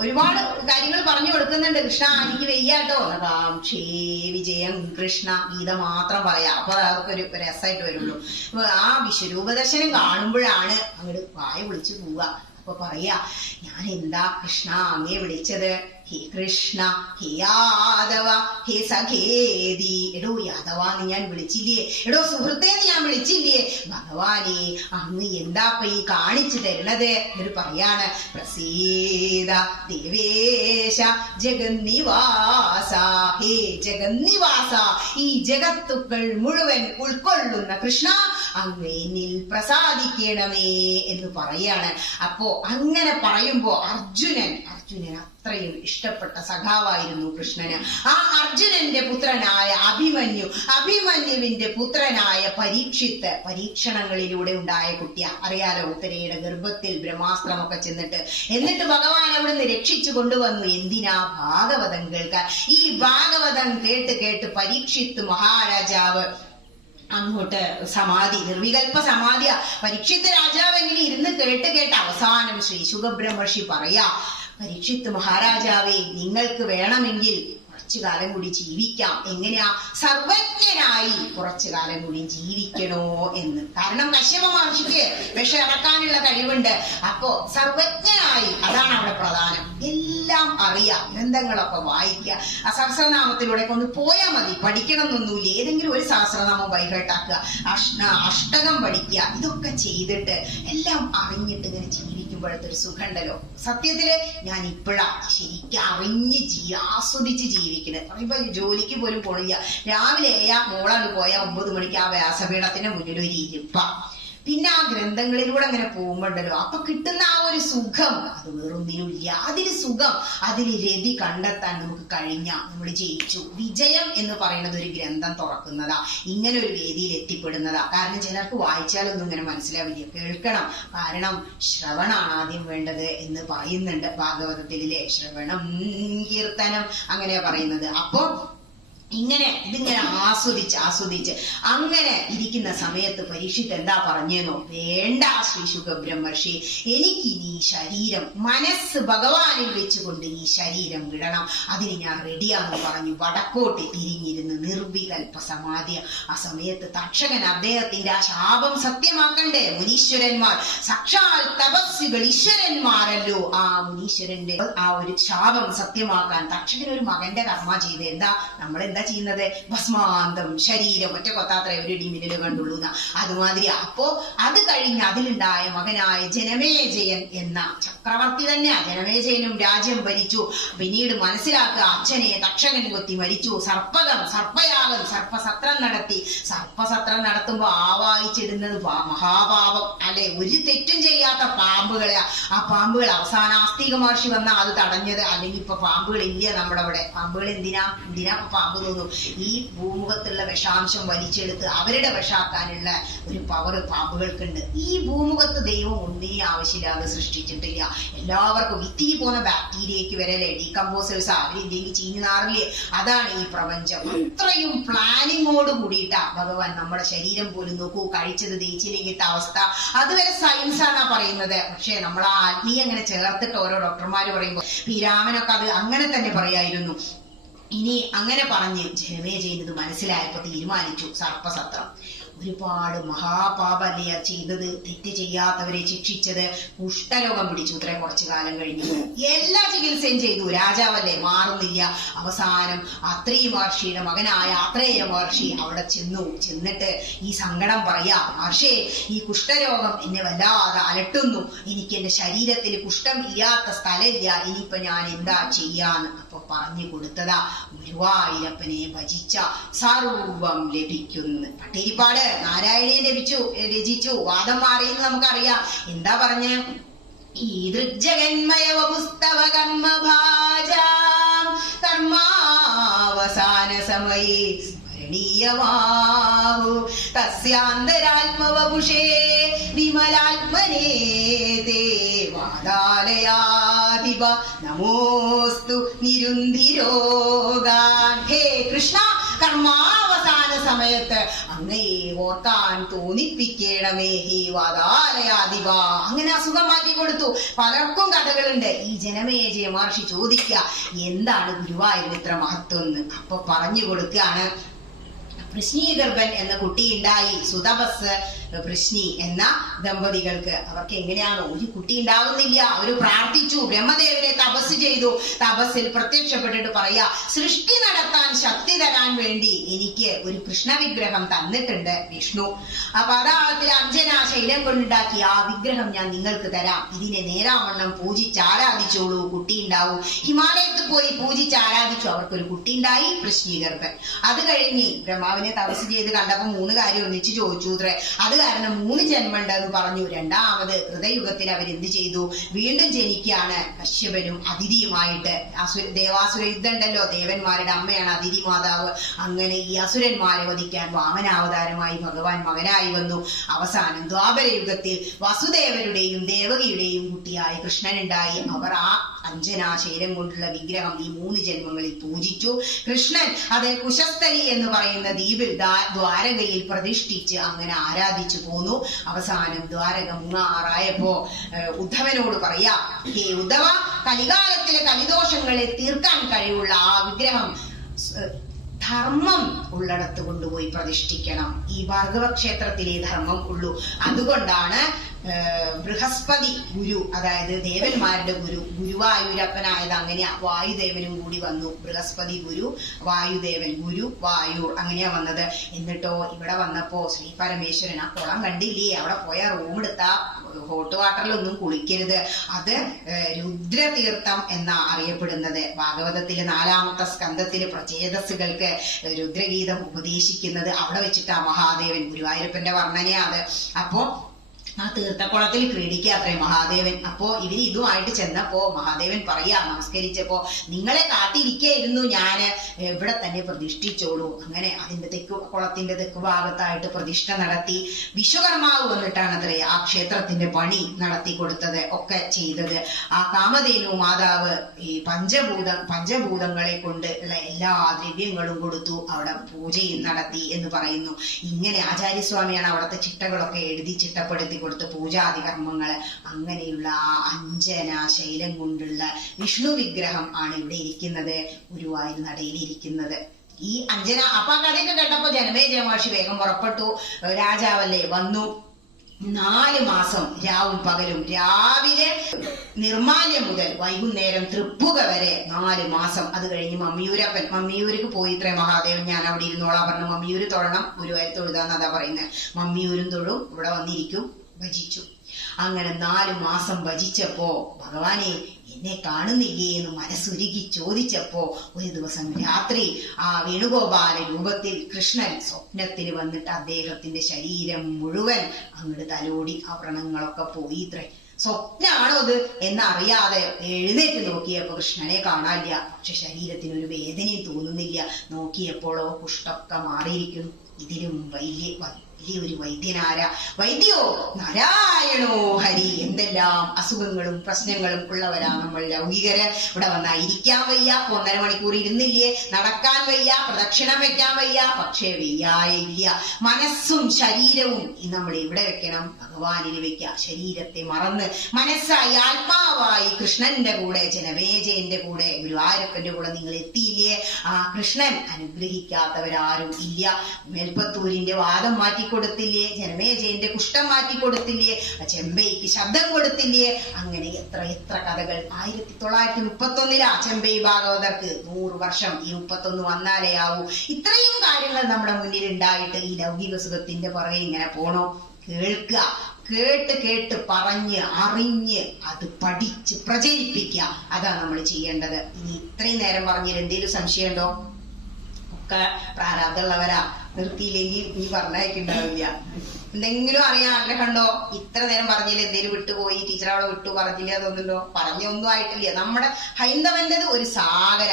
ഒരുപാട് കാര്യങ്ങൾ പറഞ്ഞു കൊടുക്കുന്നുണ്ട്. കൃഷ്ണ എനിക്ക് വെയ്യാട്ടോ, കാക്ഷേ വിജയം കൃഷ്ണ, ഗീത മാത്രം പറയാം. അപ്പൊ അവർക്കൊരു രസമായിട്ട് വരുള്ളൂ. ആ വിശ്വരൂപ ദർശനം കാണുമ്പോഴാണ് അങ്ങോട്ട് വായ വിളിച്ചു പോവുക. അപ്പൊ പറയാ, ഞാൻ എന്താ കൃഷ്ണ അങ്ങേ വിളിച്ചത്? ഹേ കൃഷ്ണ, ഹേ യാദവ, ഹേ സഖേതി. എടോ യാദവാന്ന് ഞാൻ വിളിച്ചില്ലേ? എടോ സുഹൃത്തേന്ന് ഞാൻ വിളിച്ചില്ലേ? ഭഗവാനെ അങ്ങ് എന്താ ഈ കാണിച്ചു തരണത്? എന്നൊരു പറയാണ്, പ്രസീദ ദേവേശ ജഗന്നിവാസ. ഹേ ജഗന്നിവാസ, ഈ ജഗത്തുക്കൾ മുഴുവൻ ഉൾക്കൊള്ളുന്ന കൃഷ്ണ, അങ്ങ് എന്നിൽ പ്രസാദിക്കണമേ എന്ന് പറയാണ്. അപ്പോ അങ്ങനെ പറയുമ്പോ അർജുനൻ അത്രയും ഇഷ്ടപ്പെട്ട സഖാവായിരുന്നു കൃഷ്ണന്. ആ അർജുനന്റെ പുത്രനായ അഭിമന്യുവിന്റെ പുത്രനായ പരീക്ഷിത്ത് പരീക്ഷണങ്ങളിലൂടെ ഉണ്ടായ കുട്ടിയാ. അറിയാലോ, ഉത്തരയുടെ ഗർഭത്തിൽ ബ്രഹ്മാസ്ത്രമൊക്കെ എന്നിട്ട് ഭഗവാൻ അവിടുന്ന് രക്ഷിച്ചു കൊണ്ടുവന്നു. എന്തിനാ? ഭാഗവതം കേൾക്കാൻ. ഈ ഭാഗവതം കേട്ട് പരീക്ഷിത്ത് മഹാരാജാവ് അങ്ങോട്ട് നിർവികൽപ്പ സമാധിയ. പരീക്ഷിത്ത് രാജാവ് എങ്ങനെ ഇരുന്ന് കേട്ട് അവസാനം ശ്രീ ശുഖബ്രഹ്മർഷി പറയാ, പരീക്ഷിത്ത് മഹാരാജാവേ, നിങ്ങൾക്ക് വേണമെങ്കിൽ കുറച്ചു കാലം കൂടി ജീവിക്കാം. എങ്ങനെയാ? സർവജ്ഞനായി കുറച്ചു കാലം കൂടി ജീവിക്കണോ എന്ന്. കാരണം കശ്യപ മഹർഷിക്ക് വിഷം ഇറക്കാനുള്ള കഴിവുണ്ട്. അപ്പോ സർവജ്ഞനായി, അതാണ് അവിടെ പ്രധാനം. എല്ലാം അറിയാം, ഗ്രന്ഥങ്ങളൊക്കെ വായിക്കുക. ആ സഹസ്രനാമത്തിലൂടെ ഒന്ന് പോയാൽ മതി, പഠിക്കണം എന്നൊന്നുമില്ല. ഏതെങ്കിലും ഒരു സഹസ്രനാമം ബൈഹേട്ടാക്കുക, അഷ്ടകം പഠിക്കുക. ഇതൊക്കെ ചെയ്തിട്ട് എല്ലാം അറിഞ്ഞിട്ട് ഇങ്ങനെ ജീവിക്കുമ്പോഴത്തെ ഒരു സുഖമുണ്ടല്ലോ. സത്യത്തില് ഞാൻ ഇപ്പോഴാ ശരിക്കും അറിഞ്ഞ് ആസ്വദിച്ച് ജീവിക്കുന്നത്. പറയുമ്പോ ജോലിക്ക് പോലും പോണില്ല. രാവിലെ മോളാണ് പോയാൽ 9 മണിക്ക് ആ വ്യാസപീഠത്തിന്റെ മുന്നിൽ ഒരു ഇരിപ്പ. പിന്നെ ആ ഗ്രന്ഥങ്ങളിലൂടെ അങ്ങനെ പോകുമ്പോണ്ടല്ലോ അപ്പൊ കിട്ടുന്ന ആ ഒരു സുഖം അത് വേറൊന്നിനുമില്ല. അതിന് സുഖം, അതിന് രതി കണ്ടെത്താൻ നമുക്ക് കഴിഞ്ഞാൽ നമ്മൾ ജയിച്ചു. വിജയം എന്ന് പറയുന്നത് ഒരു ഗ്രന്ഥം തുറക്കുന്നതാ, ഇങ്ങനെ ഒരു വേദിയിൽ എത്തിപ്പെടുന്നതാ. കാരണം ചിലർക്ക് വായിച്ചാലൊന്നും ഇങ്ങനെ മനസ്സിലാവില്ല, കേൾക്കണം. കാരണം ശ്രവണാണ് ആദ്യം വേണ്ടത് എന്ന് പറയുന്നുണ്ട് ഭാഗവതത്തിലെ. ശ്രവണം കീർത്തനം അങ്ങനെയാ പറയുന്നത്. അപ്പൊ ഇതിങ്ങനെ ആസ്വദിച്ച് അങ്ങനെ ഇരിക്കുന്ന സമയത്ത് പരീക്ഷിത്ത് എന്താ പറഞ്ഞേന്നോ, വേണ്ട ശ്രീ ശുഖബ്രഹ്മർഷി, എനിക്കിനി ഈ ശരീരം, മനസ്സ് ഭഗവാനിൽ വെച്ചുകൊണ്ട് ഈ ശരീരം വിടണം, അതിന് ഞാൻ റെഡിയാന്ന് പറഞ്ഞു വടക്കോട്ട് തിരിഞ്ഞിരുന്ന് നിർവികൽപ്പ സമാധി. ആ സമയത്ത് തക്ഷകൻ അദ്ദേഹത്തിന്റെ ആ ശാപം സത്യമാക്കണ്ടേ? മുനീശ്വരന്മാർ സാക്ഷാൽ തപസ്വികൾ, ഈശ്വരന്മാരല്ലോ. ആ മുനീശ്വരന്റെ ആ ഒരു ശാപം സത്യമാക്കാൻ തക്ഷകൻ ഒരു മകന്റെ കർമ്മ ചെയ്ത് എന്താ നമ്മളെന്താ ചെയ്യുന്നത്? ഭസ്മാന്തം ശരീരം ഒറ്റ കൊത്താത്ര ഒരു ഇടിമിന്നല് കണ്ടുള്ളൂ എന്നാ അതുമാതിരി. അപ്പോ അത് കഴിഞ്ഞ് അതിലുണ്ടായ മകനായ ജനമേജയൻ എന്ന ചക്രവർത്തി തന്നെയാ. ജനമേജയനും രാജ്യം ഭരിച്ചു. പിന്നീട് മനസ്സിലാക്കുക, അച്ഛനെ തക്ഷകൻ കൊത്തി മരിച്ചു. സർപ്പയാഗം സർപ്പസത്രം നടത്തി. സർപ്പസത്രം നടത്തുമ്പോ ആവാഹിച്ചിടുന്നത് മഹാപാപം അല്ലെ, ഒരു തെറ്റും ചെയ്യാത്ത പാമ്പുകളെയാ. ആ പാമ്പുകൾ അവസാന ആസ്തിക മഹർഷി വന്നാ അത് തടഞ്ഞത്. അല്ലെങ്കിൽ ഇപ്പൊ പാമ്പുകൾ ഇല്ല നമ്മുടെ അവിടെ. പാമ്പുകൾ എന്തിനാ പാമ്പ് തോന്നും? ഈ ഭൂമുഖത്തുള്ള വിഷാംശം വലിച്ചെടുത്ത് അവരുടെ വിഷാക്കാനുള്ള ഒരു പവർ പാമ്പുകൾക്കുണ്ട്. ഈ ഭൂമുഖത്ത് ദൈവം ഒന്നിനെ ആവശ്യമില്ലാതെ സൃഷ്ടിച്ചിട്ടില്ല. എല്ലാവർക്കും ഇത്തിരി പോകുന്ന ബാക്ടീരിയക്ക് വരെ ഡീകമ്പോസേഴ്സ് അവരില്ലെങ്കിൽ ചീഞ്ഞു നാറില്ലേ? അതാണ് ഈ പ്രപഞ്ചം. അത്രയും പ്ലാനിങ്ങോട് കൂടിയിട്ടാ ഭഗവാൻ നമ്മുടെ ശരീരം പോലും നോക്കൂ, കഴിച്ചത് ദഹിച്ചില്ലെങ്കിൽ അവസ്ഥ. അതുവരെ സയൻസ് ആണ് പറയുന്നത്. പക്ഷെ നമ്മൾ ആ ആത്മീയ അങ്ങനെ ചേർത്തിട്ട് ഓരോ ഡോക്ടർമാര് പറയുമ്പോ ഈ രാമനൊക്കെ അത് അങ്ങനെ തന്നെ പറയായിരുന്നു. ഇനി അങ്ങനെ പറഞ്ഞ് ജനമേജയൻ മനസ്സിലായപ്പോ തീരുമാനിച്ചു സർപ്പസത്രം. ഒരുപാട് മഹാപാപല്ലേ ചെയ്തത്, തെറ്റ് ചെയ്യാത്തവരെ ശിക്ഷിച്ചത്. കുഷ്ഠരോഗം പിടിച്ചു ഇത്രേ കുറച്ചു കാലം കഴിഞ്ഞു. എല്ലാ ചികിത്സയും ചെയ്തു, രാജാവല്ലേ, മാറുന്നില്ല. അവസാനം അത്രീ മഹർഷിയുടെ മകനായ ആത്രേയ മഹർഷി അവിടെ ചെന്നിട്ട് ഈ സങ്കടം പറയാ, മഹർഷിയെ, ഈ കുഷ്ഠരോഗം എന്നെ വല്ലാതെ അലട്ടുന്നു. എനിക്ക് എന്റെ ശരീരത്തിൽ കുഷ്ഠം ഇല്ലാത്ത സ്ഥലമില്ല, ഇനിയിപ്പൊ ഞാൻ എന്താ ചെയ്യാന്ന്. അപ്പൊ പറഞ്ഞു കൊടുത്തതാ, ഗുരുവായൂരപ്പനെ ഭജിച്ച സർവം ലഭിക്കുന്നു. പട്ടേരിപ്പാട് നാരായണീയെ രചിച്ചു. വാദം മാറിയെന്ന് നമുക്കറിയാം. എന്താ പറഞ്ഞ? ഈദൃജഗന്മയ പുസ്തവ കർമ്മഭാജാം കർമാവസാന സമയേ സ്മരണീയമാവു തസ്യാന്തരാത്മവപുഷേ വിമലാത്മനേ തേ വാദാലയാധിപ നമോസ്തു നിരുന്ധിരോഗാൻ. ഹേ കൃഷ്ണ, കർമാവസാന സമയത്ത് അങ്ങയെ ഓർക്കാൻ തോന്നിപ്പിക്കണമേ ഹേ വാദാലയാധിപ. അങ്ങനെ അസുഖം മാറ്റി കൊടുത്തു. പലർക്കും കഥകളുണ്ട്. ഈ ജനമേജയ മഹർഷി ചോദിക്കുക, എന്താണ് ഗുരുവായൂർ ഇത്ര മഹത്വം എന്ന്. അപ്പൊ പറഞ്ഞു കൊടുക്കുകയാണ്, വൃഷ്ണീഗർഭൻ എന്ന കുട്ടി ഉണ്ടായി. സുതപസ് വൃഷ്ണി എന്ന ദമ്പതികൾക്ക് അവർക്ക് എങ്ങനെയാണോ ഒരു കുട്ടി ഉണ്ടാവുന്നില്ല. അവര് പ്രാർത്ഥിച്ചു, ബ്രഹ്മദേവനെ തപസ് ചെയ്തു. തപസ്സിൽ പ്രത്യക്ഷപ്പെട്ടിട്ട് പറയാ, സൃഷ്ടി നടത്താൻ ശക്തി തരാൻ വേണ്ടി എനിക്ക് ഒരു കൃഷ്ണ വിഗ്രഹം തന്നിട്ടുണ്ട് വിഷ്ണു. അപ്പൊ അതാളത്തിൽ അഞ്ജന ശൈലം കൊണ്ടുണ്ടാക്കി ആ വിഗ്രഹം ഞാൻ നിങ്ങൾക്ക് തരാം. ഇതിനെ നേരാവണ്ണം പൂജിച്ച് ആരാധിച്ചോളൂ, കുട്ടി ഉണ്ടാവും. ഹിമാലയത്ത് പോയി പൂജിച്ച് ആരാധിച്ചു. അവർക്കൊരു കുട്ടി ഉണ്ടായി, വൃഷ്ണീഗർഭൻ. അത് കഴിഞ്ഞ് ബ്രഹ്മാവിനെ തപസ് ചെയ്ത് കണ്ടപ്പോ 3 കാര്യം ഒന്നിച്ച് ചോദിച്ചു അത്രേ. അത് കാരണം 3 ജന്മണ്ട് എന്ന് പറഞ്ഞു. രണ്ടാമത് കൃതയുഗത്തിൽ അവരെന്ത് ചെയ്തു? വീണ്ടും ജനിക്കുകയാണ് കശ്യപനും അതിഥിയുമായിട്ട്. ദേവാസുര യുദ്ധം ഉണ്ടല്ലോ, ദേവന്മാരുടെ അമ്മയാണ് അതിഥി മാതാവ്. അങ്ങനെ ഈ അസുരന്മാരെ വധിക്കാൻ വാമനാവതാരമായി ഭഗവാൻ മകനായി വന്നു. അവസാനം ദ്വാപരയുഗത്തിൽ വസുദേവരുടെയും ദേവകിയുടെയും കുട്ടിയായ കൃഷ്ണനുണ്ടായി. അവർ ആ അഞ്ജനാശൈലം കൊണ്ടുള്ള വിഗ്രഹം ഈ 3 ജന്മങ്ങളിൽ പൂജിച്ചു. കൃഷ്ണൻ അത് കുശസ്ഥലി എന്ന് പറയുന്ന ദ്വീപിൽ ദ്വാരകയിൽ പ്രതിഷ്ഠിച്ച് അങ്ങനെ ആരാധിച്ചു പോന്നു. അവസാനം ദ്വാരക മുങ്ങാറായപ്പോ ഉദ്ധവനോട് പറയാ, ഹേ ഉദ്ധവ, കലികാലത്തിലെ കലിദോഷങ്ങളെ തീർക്കാൻ കഴിവുള്ള ആ വിഗ്രഹം ധർമ്മം ഉള്ളിടത്ത് കൊണ്ടുപോയി പ്രതിഷ്ഠിക്കണം. ഈ ഭാർഗവ ക്ഷേത്രത്തിലെ ധർമ്മം ഉള്ളൂ. അതുകൊണ്ടാണ് ബൃഹസ്പതി ഗുരു, അതായത് ദേവന്മാരുടെ ഗുരു, ഗുരുവായൂരപ്പനായത് അങ്ങനെയാ. വായുദേവനും കൂടി വന്നു. ബൃഹസ്പതി ഗുരു, വായുദേവൻ ഗുരു, വായൂർ അങ്ങനെയാ വന്നത്. എന്നിട്ടോ ഇവിടെ വന്നപ്പോ ശ്രീ പരമേശ്വരൻ ആ കുളം കണ്ടില്ലേ, അവിടെ പോയ റൂം എടുത്താ ഹോട്ട് വാട്ടറിലൊന്നും കുളിക്കരുത്. അത് രുദ്രതീർത്ഥം എന്നാ അറിയപ്പെടുന്നത്. ഭാഗവതത്തിലെ 4ാമത്തെ സ്കന്ധത്തില് പ്രചേതസ്സുകൾക്ക് രുദ്രഗീതം ഉപദേശിക്കുന്നത് അവിടെ വെച്ചിട്ടാ മഹാദേവൻ. ഗുരുവായൂരപ്പന്റെ വർണ്ണനയാ അത്. അപ്പോ ആ തീർത്ഥക്കുളത്തിൽ ക്രീഡിക്കാത്രേ മഹാദേവൻ. അപ്പോ ഇവര് ഇതുമായിട്ട് ചെന്നപ്പോ മഹാദേവൻ പറയാ, നമസ്കരിച്ചപ്പോ, നിങ്ങളെ കാത്തിരിക്കായിരുന്നു ഞാന്, ഇവിടെ തന്നെ പ്രതിഷ്ഠിച്ചോളൂ. അങ്ങനെ അതിന്റെ കുളത്തിന്റെ തെക്ക് ഭാഗത്തായിട്ട് പ്രതിഷ്ഠ നടത്തി. വിശ്വകർമാവ് വന്നിട്ടാണ് അത്രേ ആ ക്ഷേത്രത്തിന്റെ പണി നടത്തി കൊടുത്തത്, ഒക്കെ ചെയ്തത്. ആ കാമധേനു മാതാവ് ഈ പഞ്ചഭൂതങ്ങളെ കൊണ്ട് ഉള്ള എല്ലാ ദ്രവ്യങ്ങളും കൊടുത്തു, അവിടെ പൂജയും നടത്തി എന്ന് പറയുന്നു. ഇങ്ങനെ ആചാര്യസ്വാമിയാണ് അവിടുത്തെ ചിട്ടകളൊക്കെ എഴുതി ചിട്ടപ്പെടുത്തി കൊടുത്ത് പൂജാതി കർമ്മങ്ങള്. അങ്ങനെയുള്ള ആ അഞ്ജന ശൈലം കൊണ്ടുള്ള വിഷ്ണു വിഗ്രഹം ആണ് ഇവിടെ ഇരിക്കുന്നത്, ഗുരുവായൂർ നടയിൽ ഇരിക്കുന്നത്. ഈ അഞ്ജന അപ്പൊ ആ കഥയൊക്കെ കേട്ടപ്പോ ജനമേജയ മഹർഷി വേഗം പുറപ്പെട്ടു. രാജാവല്ലേ വന്നു. 4 മാസം രാവും പകലും, രാവിലെ നിർമാല്യം മുതൽ വൈകുന്നേരം തൃപ്പുക വരെ 4 മാസം. അത് കഴിഞ്ഞ് മമ്മിയൂർക്ക് പോയി ഇത്രേ മഹാദേവൻ, ഞാൻ അവിടെ ഇരുന്നോളാ പറഞ്ഞു. മമ്മിയൂര് തൊഴണം, ഗുരുവായൂർ തൊഴുതാന്ന് അതാ പറയുന്നത്. മമ്മിയൂരും തൊഴും, ഇവിടെ വന്നിരിക്കും, ഭജിച്ചു. അങ്ങനെ 4 മാസം ഭജിച്ചപ്പോ ഭഗവാനെ എന്നെ കാണുന്നില്ലേ എന്ന് മനസ്സുരുകി ചോദിച്ചപ്പോ ഒരു ദിവസം രാത്രി ആ വേണുഗോപാല രൂപത്തിൽ കൃഷ്ണൻ സ്വപ്നത്തിൽ വന്നിട്ട് അദ്ദേഹത്തിന്റെ ശരീരം മുഴുവൻ അങ്ങോട്ട് തലോടി. ആ വ്രണങ്ങളൊക്കെ പോയി ഇത്രേ. സ്വപ്നാണോ അത് എന്നറിയാതെ എഴുന്നേറ്റ് നോക്കിയപ്പോ കൃഷ്ണനെ കാണാനില്ല. പക്ഷെ ശരീരത്തിന് ഒരു വേദനയും തോന്നുന്നില്ല. നോക്കിയപ്പോഴോ കുഷ്ഠമൊക്കെ മാറിയിരിക്കുന്നു. ഇതിലും വലിയൊരു വൈദ്യനാരാ? വൈദ്യോ നാരായണോ ഹരി. എന്തെല്ലാം അസുഖങ്ങളും പ്രശ്നങ്ങളും ഉള്ളവരാ നമ്മൾ ലൗകികര്. ഇവിടെ വന്നാ ഇരിക്കാൻ വയ്യ, 1.5 മണിക്കൂർ ഇരുന്നില്ലേ, നടക്കാൻ വയ്യ, പ്രദക്ഷിണം വെക്കാൻ വയ്യ, പക്ഷേ വയ്യായില്ല. മനസ്സും ശരീരവും നമ്മൾ എവിടെ വെക്കണം? ഭഗവാനിൽ വെക്കുക. ശരീരത്തെ മറന്ന് മനസ്സായി ആത്മാവായി കൃഷ്ണന്റെ കൂടെ, ജനമേജയന്റെ കൂടെ, ഗുരുവായൂരപ്പന്റെ കൂടെ നിങ്ങൾ എത്തിയില്ലേ? ആ കൃഷ്ണൻ അനുഗ്രഹിക്കാത്തവരാരും ഇല്ല. മേൽപ്പത്തൂരിന്റെ വാദം മാറ്റി കൊടുത്തില്ലേ, ജനമേജയന്റെ കുഷ്ഠം മാറ്റി കൊടുത്തില്ലേ, ചെമ്പൈക്ക് ശബ്ദം കൊടുത്തില്ലേ. അങ്ങനെ എത്ര എത്ര കഥകൾ. 1931 ചെമ്പൈ ഭാഗവതർക്ക് 100 വർഷം. ഈ 31 വന്നാലേ ആവൂ. ഇത്രയും കാര്യങ്ങൾ നമ്മുടെ മുന്നിൽ ഉണ്ടായിട്ട് ഈ ലൗകിക സുഖത്തിന്റെ പുറകെ ഇങ്ങനെ പോണോ? കേൾക്കുക, കേട്ട് പറഞ്ഞ് അറിഞ്ഞ് അത് പഠിച്ച് പ്രചരിപ്പിക്കുക. അതാ നമ്മൾ ചെയ്യേണ്ടത്. ഇനി ഇത്രയും നേരം പറഞ്ഞതിൽ എന്തെങ്കിലും സംശയമുണ്ടോ? ഒക്കെ പ്രാരാബ്ദമുള്ളവരാ, നിർത്തിയില്ലെങ്കിൽ നീ പറഞ്ഞയക്കുണ്ടാവില്ല. എന്തെങ്കിലും അറിയാൻ ആഗ്രഹമുണ്ടോ? ഇത്ര നേരം പറഞ്ഞില്ല, എന്തേലും വിട്ടുപോയി, ടീച്ചർ അവിടെ വിട്ടു പറഞ്ഞില്ല തോന്നുന്നുണ്ടോ? പറഞ്ഞൊന്നും ആയിട്ടില്ല. നമ്മുടെ ഹൈന്ദവന്റേത് ഒരു സാഗര,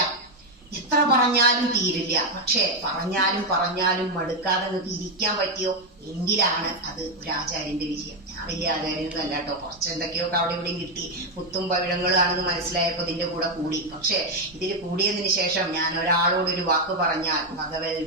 എത്ര പറഞ്ഞാലും തീരില്ല. പക്ഷെ പറഞ്ഞാലും മടുക്കാതെ നിങ്ങൾക്ക് ഇരിക്കാൻ പറ്റിയോ എങ്കിലാണ് അത് ഒരു ആചാര്യന്റെ വിജയം. ഞാൻ വലിയ ആചാര്യൊന്നും അല്ല കേട്ടോ, കുറച്ചെന്തൊക്കെയൊക്കെ അവിടെ ഇവിടെയും കിട്ടി, മുത്തും പവിഴങ്ങളാണെന്ന് മനസ്സിലായപ്പോ ഇതിന്റെ കൂടെ കൂടി. പക്ഷെ ഇതിൽ കൂടിയതിന് ശേഷം ഞാൻ ഒരാളോടൊരു വാക്ക് പറഞ്ഞാൽ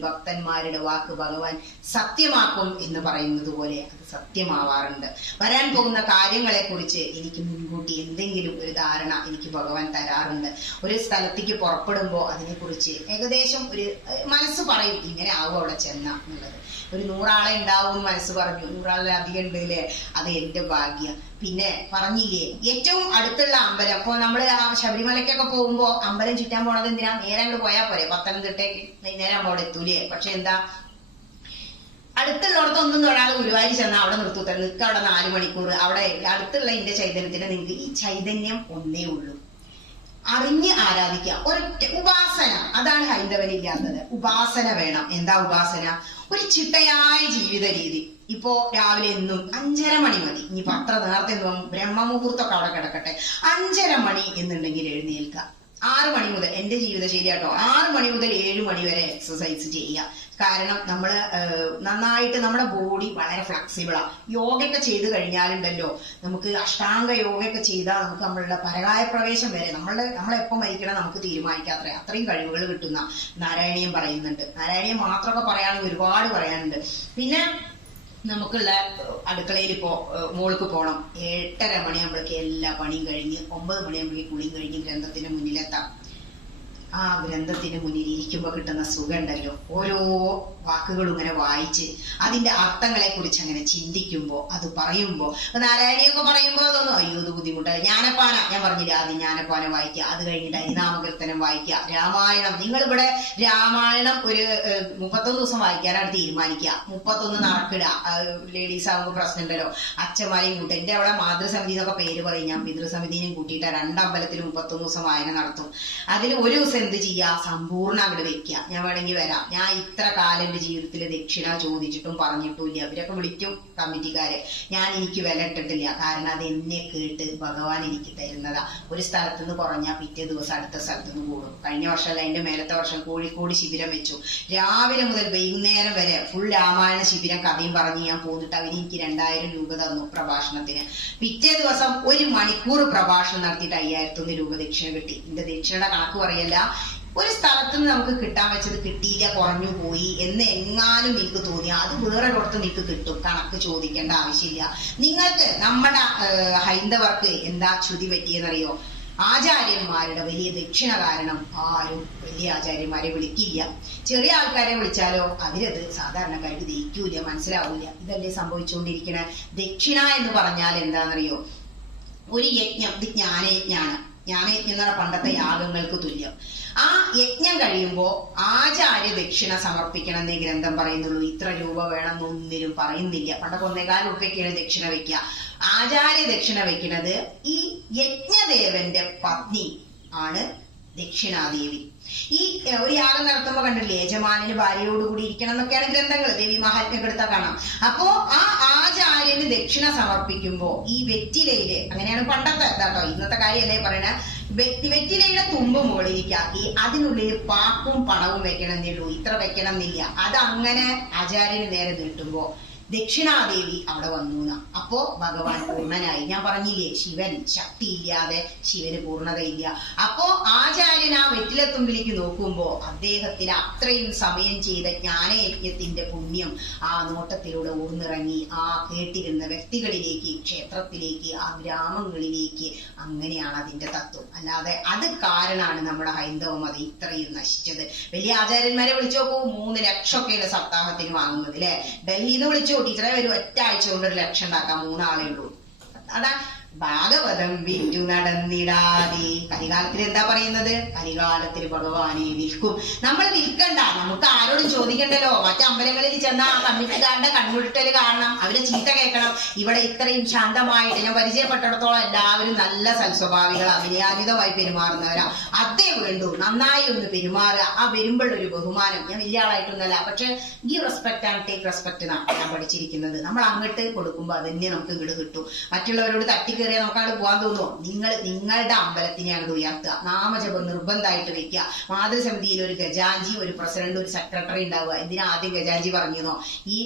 ഭക്തന്മാരുടെ വാക്ക് ഭഗവാൻ സത്യമാക്കും എന്ന് പറയുന്നത് പോലെ അത് സത്യമാവാറുണ്ട്. വരാൻ പോകുന്ന കാര്യങ്ങളെ കുറിച്ച് എനിക്ക് മുൻകൂട്ടി എന്തെങ്കിലും ഒരു ധാരണ എനിക്ക് ഭഗവാൻ തരാറുണ്ട്. ഒരു സ്ഥലത്തേക്ക് പുറപ്പെടുമ്പോ അതിനെക്കുറിച്ച് ഏകദേശം ഒരു മനസ്സ് പറയും, ഇങ്ങനെ ആവും അവിടെ ചെന്ന എന്നുള്ളത്. ഒരു 100 ആളെ ഉണ്ടാവും മനസ്സ് പറഞ്ഞു, 100 ആളെ അധികം ഉണ്ടല്ലേ, അത് എന്റെ ഭാഗ്യം. പിന്നെ പറഞ്ഞില്ലേ ഏറ്റവും അടുത്തുള്ള അമ്പലം. അപ്പൊ നമ്മള് ആ ശബരിമലയ്ക്കൊക്കെ പോകുമ്പോ അമ്പലം ചുറ്റാൻ പോണത് എന്തിനാ? നേരെ അങ്ങോട്ട് പോയാൽ പോരെ, പത്തനംതിട്ടയ്ക്ക് നേരെ അവിടെ എത്തൂലേ. പക്ഷെ എന്താ, അടുത്തുള്ളടത്തൊന്നും തൊഴാതെ ഗുരുവായൂർ ചെന്നാൽ അവിടെ നിർത്തൂത്ത, നിൽക്കുക അവിടെ 4 മണിക്കൂർ. അവിടെ അടുത്തുള്ള എന്റെ ചൈതന്യത്തിന് നിങ്ങൾക്ക് ഈ ചൈതന്യം ഒന്നേ ഉള്ളൂ, അറിഞ്ഞ് ആരാധിക്കുക. ഒരൊറ്റ ഉപാസന, അതാണ് ഹൈന്ദവനില്ലാത്തത്. ഉപാസന വേണം. എന്താ ഉപാസന? ഒരു ചിട്ടയായ ജീവിത രീതി. ഇപ്പോ രാവിലെ എന്നും 5:30 മണി മതി. ഇനി അത്ര നേരത്തെ ബ്രഹ്മമുഹൂർത്തമൊക്കെ അവിടെ കിടക്കട്ടെ, 5:30 മണി എന്നുണ്ടെങ്കിൽ എഴുന്നേൽക്കുക. 6 മണി മുതൽ, എന്റെ ജീവിതശൈലി കേട്ടോ, 6 മണി മുതൽ 7 മണി വരെ എക്സസൈസ് ചെയ്യുക. കാരണം നമ്മള് നന്നായിട്ട് നമ്മുടെ ബോഡി വളരെ ഫ്ലെക്സിബിളാ. യോഗയൊക്കെ ചെയ്ത് കഴിഞ്ഞാലുണ്ടല്ലോ, നമുക്ക് അഷ്ടാംഗ യോഗയൊക്കെ ചെയ്താൽ നമുക്ക് നമ്മളുടെ പരകായ പ്രവേശം വരെ നമ്മളെപ്പം മരിക്കണം നമുക്ക് തീരുമാനിക്കാത്രേ. അത്രയും കഴിവുകൾ കിട്ടുന്ന നാരായണീയം പറയുന്നുണ്ട്. നാരായണീയം മാത്രമൊക്കെ പറയുകയാണെങ്കിൽ ഒരുപാട് പറയാനുണ്ട്. പിന്നെ നമുക്കുള്ള അടുക്കളയിൽ ഇപ്പോ മോൾക്ക് പോണം, 8:30 മണിയാകുമ്പോഴേക്ക് എല്ലാ പണിയും കഴിഞ്ഞ് 9 മണിയാകുമ്പോഴേക്ക് കുളിയും കഴിഞ്ഞ് ഗ്രന്ഥത്തിന്റെ മുന്നിലെത്താം. ആ ഗ്രന്ഥത്തിന് മുന്നിൽ ഇരിക്കുമ്പോ കിട്ടുന്ന സുഖം ഉണ്ടല്ലോ. ഓരോ വാക്കുകളും ഇങ്ങനെ വായിച്ച് അതിന്റെ അർത്ഥങ്ങളെ കുറിച്ച് അങ്ങനെ ചിന്തിക്കുമ്പോ, അത് പറയുമ്പോ, നാരായണിയൊക്കെ പറയുമ്പോ തോന്നും അയ്യോ ഇത് ബുദ്ധിമുട്ടല്ല. ജ്ഞാനപ്പാന, ഞാൻ പറഞ്ഞില്ല, ആദ്യം ജ്ഞാനപ്പാന വായിക്കുക, അത് കഴിഞ്ഞിട്ട് ഹരിനാമകീർത്തനം വായിക്കുക. രാമായണം, നിങ്ങളിവിടെ രാമായണം ഒരു 31 ദിവസം വായിക്കാനാണ് തീരുമാനിക്കുക. 31 നടക്കിട. ലേഡീസ് ആകുമ്പോൾ പ്രശ്നം ഉണ്ടല്ലോ, അച്ഛന്മാരെയും കൂട്ടി. എന്റെ അവിടെ മാതൃസമിതി എന്നൊക്കെ പേര് പറയും, ഞാൻ പിതൃസമിതിയും കൂട്ടിയിട്ട് 2 അമ്പലത്തിൽ 31 ദിവസം വായന നടത്തും. അതിൽ ഒരു ദിവസം എന്ത് ചെയ്യാ, സമ്പൂർണ്ണം അങ്ങോട്ട് വെക്കുക. ഞാൻ വേണമെങ്കിൽ വരാം, ഞാൻ ഇത്ര കാലം എന്റെ ജീവിതത്തിൽ ദക്ഷിണ ചോദിച്ചിട്ടും പറഞ്ഞിട്ടും ഇല്ല. അവരൊക്കെ വിളിക്കും കമ്മിറ്റിക്കാരെ, ഞാൻ എനിക്ക് വില ഇട്ടിട്ടില്ല. കാരണം അത് എന്നെ കേട്ട് ഭഗവാൻ എനിക്ക് തരുന്നതാ. ഒരു സ്ഥലത്ത് നിന്ന് കുറഞ്ഞാൽ പിറ്റേ ദിവസം അടുത്ത സ്ഥലത്ത് നിന്ന് കൂടും. കഴിഞ്ഞ വർഷമല്ല, അതിന്റെ മേലത്തെ വർഷം കോഴിക്കോട് ശിബിരം വെച്ചു. രാവിലെ മുതൽ വൈകുന്നേരം വരെ ഫുൾ രാമായണ ശിബിരം കഥയും പറഞ്ഞ് ഞാൻ പോന്നിട്ട് അവര് എനിക്ക് 2000 രൂപ തന്നു പ്രഭാഷണത്തിന്. പിറ്റേ ദിവസം 1 മണിക്കൂർ പ്രഭാഷണം നടത്തിയിട്ട് 5001 രൂപ ദക്ഷിണ കിട്ടി. എന്റെ ദക്ഷിണയുടെ കണക്ക് പറയല്ല. ഒരു സ്ഥലത്ത് നിന്ന് നമുക്ക് കിട്ടാൻ വെച്ചത് കിട്ടിയില്ല, കുറഞ്ഞു പോയി എന്ന് എങ്ങാനും നിങ്ങൾക്ക് തോന്നിയാൽ അത് വേറെ ഒരിടത്ത് നിങ്ങൾക്ക് കിട്ടും. കണക്ക് ചോദിക്കേണ്ട ആവശ്യമില്ല. നിങ്ങൾക്ക് നമ്മുടെ ഹൈന്ദവർക്ക് എന്താ ചുതി പറ്റിയെന്നറിയോ? ആചാര്യന്മാരുടെ വലിയ ദക്ഷിണ കാരണം ആരും വലിയ ആചാര്യന്മാരെ വിളിക്കില്ല. ചെറിയ ആൾക്കാരെ വിളിച്ചാലോ അവരത് സാധാരണക്കാർക്ക് ദഹിക്കൂല, മനസ്സിലാവൂല. ഇതല്ലേ സംഭവിച്ചുകൊണ്ടിരിക്കണ. ദക്ഷിണ എന്ന് പറഞ്ഞാൽ എന്താണെന്നറിയോ? ഒരു യജ്ഞം, ഇത് ജ്ഞാനയജ്ഞാണ്. ജ്ഞാനയജ്ഞം എന്ന് പറഞ്ഞാൽ പണ്ടത്തെ യാഗങ്ങൾക്ക് തുല്യം. ആ യജ്ഞം കഴിയുമ്പോ ആചാര്യ ദക്ഷിണ സമർപ്പിക്കണം എന്നേ ഗ്രന്ഥം പറയുന്നുള്ളൂ. ഇത്ര രൂപ വേണം എന്നൊന്നിനും പറയുന്നില്ല. പണ്ടൊക്കെ 1.25 രൂപയ്ക്കാണ് ദക്ഷിണ വെക്കുക. ആചാര്യ ദക്ഷിണ വെക്കുന്നത് ഈ യജ്ഞദേവന്റെ പത്നി ആണ് ദക്ഷിണാദേവി. ഈ ഒരു യാഗം നടത്തുമ്പോ കണ്ടില്ലേ, യജമാനന് ഭാര്യയോടുകൂടി ഇരിക്കണം എന്നൊക്കെയാണ് ഗ്രന്ഥങ്ങൾ, ദേവി മഹാത്മ്യം എടുത്താൽ കാണാം. അപ്പോ ആ ആചാര്യന് ദക്ഷിണ സമർപ്പിക്കുമ്പോ ഈ വെറ്റിലയില്, അങ്ങനെയാണ് പണ്ടത്തെ കേട്ടോ, ഇന്നത്തെ കാര്യമല്ലേ പറയണ, വെറ്റിലയുടെ തുമ്പ് മുകളിലേക്കാക്കി അതിനുള്ളിൽ പാക്കും പണവും വെക്കണം എന്നുള്ളൂ, ഇത്ര വെക്കണം എന്നില്ല. അതങ്ങനെ ആചാര്യന് നേരെ നീട്ടുമ്പോ ദക്ഷിണാദേവി അവിടെ വന്നു. അപ്പോ ഭഗവാൻ പൂർണ്ണനായി. ഞാൻ പറഞ്ഞില്ലേ, ശിവൻ ശക്തിയില്ലാതെ ശിവന് പൂർണ്ണതയില്ല. അപ്പോ ആചാര്യൻ ആ വെറ്റിലത്തുമ്പിലേക്ക് നോക്കുമ്പോ അദ്ദേഹത്തിന് അത്രയും സമയം ചെയ്ത ജ്ഞാനയജ്ഞത്തിന്റെ പുണ്യം ആ നോട്ടത്തിലൂടെ ഊർന്നിറങ്ങി ആ കേട്ടിരുന്ന വ്യക്തികളിലേക്ക്, ക്ഷേത്രത്തിലേക്ക്, ആ ഗ്രാമങ്ങളിലേക്ക്. അങ്ങനെയാണ് അതിന്റെ തത്വം. അല്ലാതെ അത് കാരണമാണ് നമ്മുടെ ഹൈന്ദവ മതം ഇത്രയും നശിച്ചത്. വലിയ ആചാര്യന്മാരെ വിളിച്ചു നോക്കൂ, 3 ലക്ഷമൊക്കെയാണ് സപ്താഹത്തിന് വാങ്ങുന്നത് അല്ലെ. ഡൽഹിയിൽ നിന്ന് വിളിച്ചു ടീച്ചറെ വരും, 1 ആഴ്ച കൊണ്ട് 1 ലക്ഷം ഉണ്ടാക്കാം, 3 ആളേ ഉള്ളൂ. അതാ ഭാഗവതം വിറ്റു നടന്നിടാതെ. കലികാലത്തിൽ എന്താ പറയുന്നത്? കലികാലത്തിൽ ഭഗവാനെ വിൽക്കും. നമ്മൾ വിൽക്കണ്ട, നമുക്ക് ആരോടും ചോദിക്കണ്ടല്ലോ. മറ്റു അമ്പലങ്ങളിൽ ചെന്ന ആ കമ്മിറ്റിക്കാരുടെ കണ്ണുരുട്ടല് കാണണം, അവരെ ചീത്ത കേൾക്കണം. ഇവിടെ ഇത്രയും ശാന്തമായിട്ട് ഞാൻ പരിചയപ്പെട്ടിടത്തോളം എല്ലാവരും നല്ല സൽസ്വഭാവികളാ, വിനയാന്വിതമായി പെരുമാറുന്നവരാ. അതേ വേണ്ടു, നന്നായി ഒന്ന് പെരുമാറുക. ആ വരുമ്പോഴൊരു ബഹുമാനം. ഞാൻ വലിയ ആളായിട്ടൊന്നല്ല, പക്ഷെ give respect and take respect എന്നാണ് ഞാൻ പഠിച്ചിരിക്കുന്നത്. നമ്മൾ അങ്ങോട്ട് കൊടുക്കുമ്പോ അതന്നെ നമുക്ക് ഇങ്ങോട്ട് കിട്ടും. മറ്റുള്ളവരോട് തട്ടി കയറിയാൽ നമുക്കങ്ങോട്ട് പോകാൻ തോന്നുമോ? നിങ്ങളുടെ അമ്പലത്തിനെ അങ്ങോട്ട് ഉയർത്തുക, നാമജപം നിർബന്ധമായിട്ട് വെക്കുക. മാതൃസമിതിയിൽ ഒരു ഗജാഞ്ചി, ഒരു പ്രസിഡന്റ്, ഒരു സെക്രട്ടറി ഉണ്ടാവുക. എന്തിനാ ആദ്യം ഗജാഞ്ചി പറഞ്ഞോ? ഈ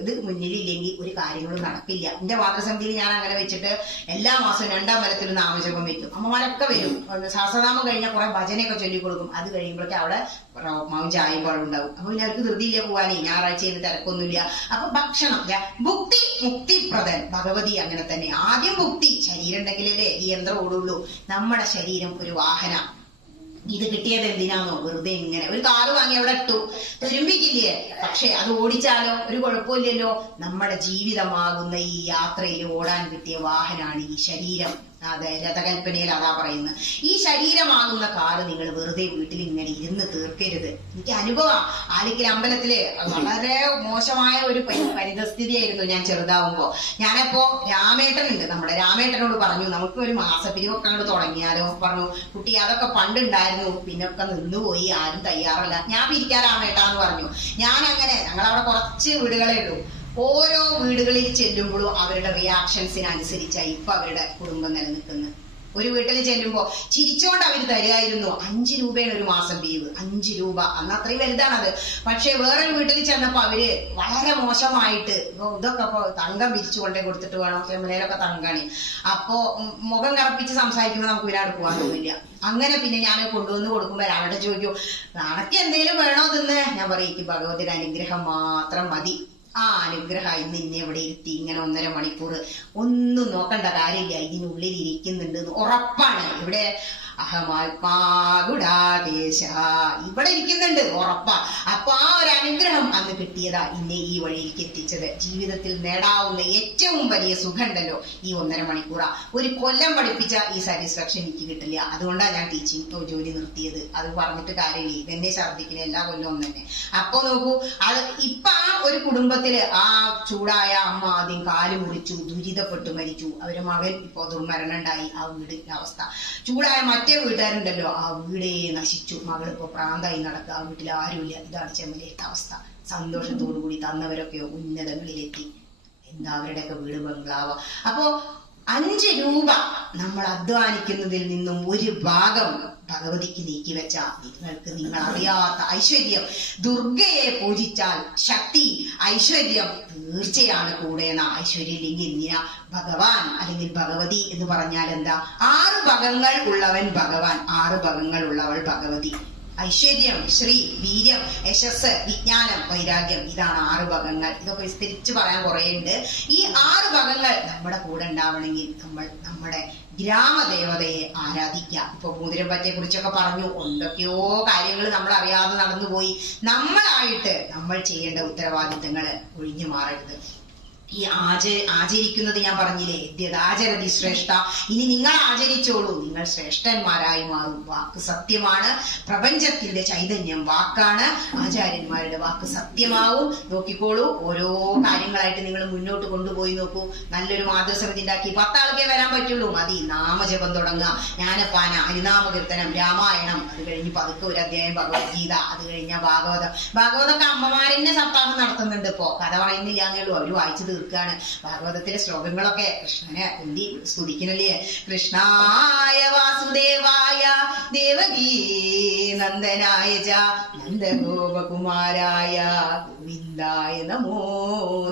ഇത് മുന്നിലില്ലെങ്കിൽ ഒരു കാര്യങ്ങളും നടക്കില്ല. എന്റെ മാതൃസമിതിയിൽ ഞാൻ അങ്ങനെ വെച്ചിട്ട് എല്ലാ മാസവും 2 അമ്പലത്തിലും നാമജപം വെക്കും. അമ്മമാരൊക്കെ വരും. സഹസ്രനാമം കഴിഞ്ഞാൽ കുറെ ഭജനയൊക്കെ ചൊല്ലിക്കൊടുക്കും. അത് കഴിയുമ്പോഴൊക്കെ അവിടെ മാവും ചായയും പാടും ഉണ്ടാവും. അപ്പൊ പിന്നെ അവർക്ക് ധൃതിയില്ല പോവാനേ, ഞായറാഴ്ചയിൽ തിരക്കൊന്നുമില്ല. അപ്പൊ ഭക്ഷണം, ഭുക്തി മുക്തിപ്രദൻ ഭഗവതി അങ്ങനെ തന്നെ. ആദ്യം ഭുക്തി, ശരീരം ഉണ്ടെങ്കിലല്ലേ ഈ യന്ത്രം ഓടുള്ളൂ. നമ്മുടെ ശരീരം ഒരു വാഹന. ഇത് കിട്ടിയത് എന്തിനാന്നോ? വെറുതെ ഇങ്ങനെ ഒരു കാറ് വാങ്ങി അവിടെ ഇട്ടു, തുരുമ്പിക്കില്ലേ? പക്ഷെ അത് ഓടിച്ചാലോ ഒരു കുഴപ്പമില്ലല്ലോ. നമ്മുടെ ജീവിതമാകുന്ന ഈ യാത്രയിൽ ഓടാൻ കിട്ടിയ വാഹനാണ് ഈ ശരീരം. അതെ, രഥകൽപ്പനയിൽ അതാ പറയുന്നത്. ഈ ശരീരമാകുന്ന കാറ് നിങ്ങൾ വെറുതെ വീട്ടിൽ ഇങ്ങനെ ഇരുന്ന് തീർക്കരുത്. എനിക്ക് അനുഭവം. ആലിക്കൽ അമ്പലത്തില് വളരെ മോശമായ ഒരു പരിതസ്ഥിതിയായിരുന്നു ഞാൻ ചെറുതാവുമ്പോ. ഞാനപ്പോ രാമേട്ടനുണ്ട്, നമ്മുടെ രാമേട്ടനോട് പറഞ്ഞു, നമുക്ക് ഒരു മാസപ്പിരിവൊക്കെ അങ്ങോട്ട് തുടങ്ങിയാലോ. പറഞ്ഞു, കുട്ടി അതൊക്കെ പണ്ടുണ്ടായിരുന്നു, പിന്നൊക്കെ നിന്നുപോയി, ആരും തയ്യാറല്ല. ഞാൻ പിരിക്കാൻ രാമേട്ടാന്ന് പറഞ്ഞു. ഞാൻ അങ്ങനെ, ഞങ്ങളവിടെ കുറച്ച് വീടുകളേ ഉള്ളൂ. ഓരോ വീടുകളിൽ ചെല്ലുമ്പോഴും അവരുടെ റിയാക്ഷൻസിനനുസരിച്ചായി ഇപ്പൊ അവരുടെ കുടുംബം നിലനിൽക്കുന്നത്. ഒരു വീട്ടിൽ ചെല്ലുമ്പോ ചിരിച്ചോണ്ട് അവർ തരുമായിരുന്നു. 5 രൂപയാണ് ഒരു മാസം പിരിവ്, 5 രൂപ. അന്ന് അത്രയും വലുതാണത്. പക്ഷെ വേറൊരു വീട്ടിൽ ചെന്നപ്പോ അവര് വളരെ മോശമായിട്ട് ഇതൊക്കെ തങ്കം വിരിച്ചു കൊണ്ടേ കൊടുത്തിട്ട് വേണം, ചെമ്മലയിലൊക്കെ തങ്കാണ്. അപ്പോ മുഖം കറപ്പിച്ച് സംസാരിക്കുമ്പോൾ നമുക്ക് ഇവരാട് പോകാൻ തോന്നില്ല. അങ്ങനെ പിന്നെ ഞാൻ കൊണ്ടുവന്ന് കൊടുക്കുമ്പോ അവിടെ ചോദിക്കും, നാളേക്ക് എന്തേലും വേണോ തിന്ന്? ഞാൻ പറയും, ഭഗവതിയുടെ അനുഗ്രഹം മാത്രം മതി. ആ അനുഗ്രഹം ഇന്ന് ഇന്നെ ഇവിടെ ഇരുത്തി ഇങ്ങനെ 1.5 മണിക്കൂർ ഒന്നും നോക്കണ്ട കാര്യമില്ല, ഇതിനുള്ളിൽ ഇരിക്കുന്നുണ്ട് ഉറപ്പാണ്. ഇവിടെ അഹമാത്മാഗുഡാദേശ ഇവിടെ ഇരിക്കുന്നുണ്ട്, ഉറപ്പാ. അപ്പൊ ആ ഒരു അനുഗ്രഹം അന്ന് കിട്ടിയതാ ഇന്നെ ഈ വഴിയിലേക്ക് എത്തിച്ചത്. ജീവിതത്തിൽ നേടാവുന്ന ഏറ്റവും വലിയ സുഖം ഉണ്ടല്ലോ ഈ 1.5 മണിക്കൂറാ. ഒരു കൊല്ലം പഠിപ്പിച്ച ഈ സാറ്റിസ്ഫാക്ഷൻ എനിക്ക് കിട്ടില്ല. അതുകൊണ്ടാണ് ഞാൻ ടീച്ചിങ് ജോലി നിർത്തിയത്. അത് പറഞ്ഞിട്ട് കാര്യമില്ല, ഇതെന്നെ ഛർദ്ദിക്കുന്ന എല്ലാ കൊല്ലവും തന്നെ. അപ്പൊ നോക്കൂ, അത് ഇപ്പൊ ആ ഒരു കുടുംബത്തിൽ കുടുംബത്തില് ആ ചൂടായ അമ്മ ആദ്യം കാല് മുറിച്ചു, ദുരിതപ്പെട്ടു മരിച്ചു. അവരുടെ മകൻ ഇപ്പൊ ദുർമരണം ഉണ്ടായി. ആ വീടിന്റെ അവസ്ഥ. ചൂടായ മറ്റേ വീട്ടുകാരുണ്ടല്ലോ, ആ വീടേ നശിച്ചു. മകളിപ്പോ പ്രാന്തായി നടക്കുക, ആ വീട്ടിൽ ആരുമില്ല. ഇതാണ് ചെമ്മലേത്തെ അവസ്ഥ. സന്തോഷത്തോടു കൂടി തന്നവരൊക്കെ ഉന്നതങ്ങളിലെത്തി. എന്താ അവരുടെയൊക്കെ വീട് ബംഗ്ലാവ്. അപ്പോ 5 രൂപ നമ്മൾ അധ്വാനിക്കുന്നതിൽ നിന്നും ഒരു ഭാഗം ഭഗവതിക്ക് നീക്കിവെച്ച നിങ്ങൾക്ക് നിങ്ങൾ അറിയാത്ത ഐശ്വര്യം, ദുർഗയെ പൂജിച്ചാൽ ശക്തി ഐശ്വര്യം തീർച്ചയാണ് കൂടെ. ഐശ്വര്യമില്ലെങ്കിൽ ഇങ്ങനെ ഭഗവാൻ അല്ലെങ്കിൽ ഭഗവതി എന്ന് പറഞ്ഞാൽ എന്താ? 6 ഭഗങ്ങൾ ഉള്ളവൻ ഭഗവാൻ, 6 ഭഗങ്ങൾ ഉള്ളവൾ ഭഗവതി. ഐശ്വര്യം, ശ്രീ, വീര്യം, യശസ്, വിജ്ഞാനം, വൈരാഗ്യം, ഇതാണ് 6 ഭഗങ്ങൾ. ഇതൊക്കെ വിസ്തരിച്ച് പറയാൻ കുറേ ഉണ്ട്. ഈ 6 ഭഗങ്ങൾ നമ്മുടെ കൂടെ ഉണ്ടാവണമെങ്കിൽ നമ്മൾ നമ്മുടെ ഗ്രാമദേവതയെ ആരാധിക്കുക. ഇപ്പൊ മോതിരപ്പറ്റയെ കുറിച്ചൊക്കെ പറഞ്ഞു. എന്തൊക്കെയോ കാര്യങ്ങൾ നമ്മൾ അറിയാതെ നടന്നുപോയി. നമ്മളായിട്ട് നമ്മൾ ചെയ്യേണ്ട ഉത്തരവാദിത്തങ്ങൾ ഒഴിഞ്ഞു മാറരുത്. ഈ ആചരിക്കുന്നത് ഞാൻ പറഞ്ഞില്ലേ, യദ്യദാചരതി ശ്രേഷ്ഠ. ഇനി നിങ്ങൾ ആചരിച്ചോളൂ, നിങ്ങൾ ശ്രേഷ്ഠന്മാരായി മാറും. വാക്ക് സത്യമാണ്. പ്രപഞ്ചത്തിന്റെ ചൈതന്യം വാക്കാണ്. ആചാര്യന്മാരുടെ വാക്ക് സത്യമാവും. നോക്കിക്കോളൂ, ഓരോ കാര്യങ്ങളായിട്ട് നിങ്ങൾ മുന്നോട്ട് കൊണ്ടുപോയി നോക്കൂ. നല്ലൊരു മാതൃസമിതി ഉണ്ടാക്കി 10 ആൾക്കേ വരാൻ പറ്റുള്ളൂ. മതി. നാമജപം തുടങ്ങുക, ജ്ഞാനപ്പാന, ഹരിനാമകീർത്തനം, രാമായണം, അത് കഴിഞ്ഞ് പതുക്കെ ഒരു അധ്യായം ഭഗവത്ഗീത, അത് കഴിഞ്ഞ ഭാഗവതം. ഭാഗവതമൊക്കെ അമ്മമാരെന്നെ സപ്താഹം നടത്തുന്നുണ്ട്. ഇപ്പോ കഥ പറയുന്നില്ല എന്നേ ഉള്ളൂ, അവര് വായിച്ചു തീർക്കുകയാണ്. ഭാഗവതത്തിലെ ശ്ലോകങ്ങളൊക്കെ കൃഷ്ണനെ എന്തി സ്തുതിക്കണല്ലേ. കൃഷ്ണായ വാസുദേവായ ദേവകീ നന്ദനായ ച നന്ദഗോപകുമാരായ ഗോവിന്ദായ നമോ